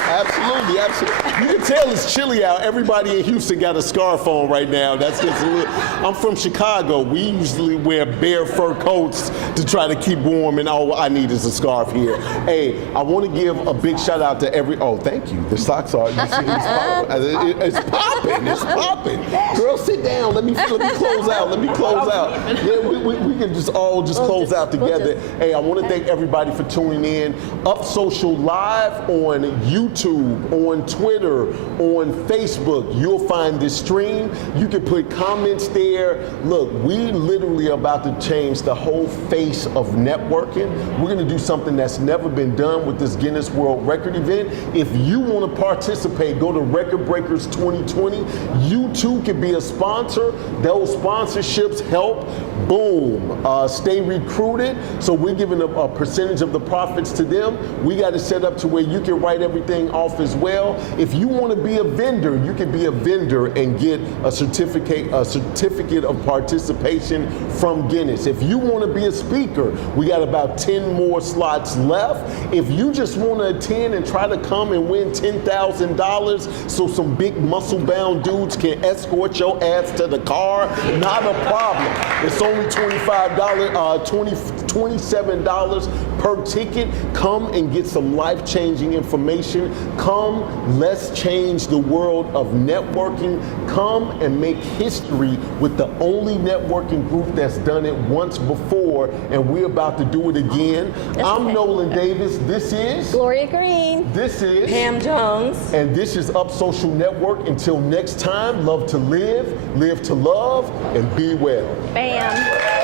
Absolutely, absolutely. You can tell it's chilly out. Everybody in Houston got a scarf on right now. That's just a little. I'm from Chicago. We usually wear bare fur coats to try to keep warm, and all I need is a scarf here. Hey, I want to give a big shout out to oh, thank you. The socks are, it's popping. It's popping. It's popping. Girl, sit down. Let me close out. Let me close out. Yeah, we can just all close out together. Hey, I want to thank everybody for tuning in. Up Social Live on YouTube, on Twitter, on Facebook. You'll find this stream. You can put comments there. Look, we literally are about to change the whole face of networking. We're going to do something that's never been done with this Guinness World Record event. If you want to participate, go to Record Breakers 2020. You too can be a sponsor. Those sponsorships help. Boom. Stay recruited. So we're giving a percentage of the profits to them. We got it set up to where you can write everything off as well. If you want to be a vendor, you can be a vendor and get a certificate of participation from Guinness. If you want to be a speaker, we got about 10 more slots left. If you just want to attend and try to come and win $10,000 so some big muscle-bound dudes can escort your ass to the car, not a problem. It's only $27 per ticket. Come and get some life-changing information. Come, let's change the world of networking. Come and make history with the only networking group that's done it once before, and we're about to do it again. I'm Nolan Davis. This is Gloria Green. This is Pam Jones. And this is Up Social Network. Until next time, love to live to love, and be well. Bam.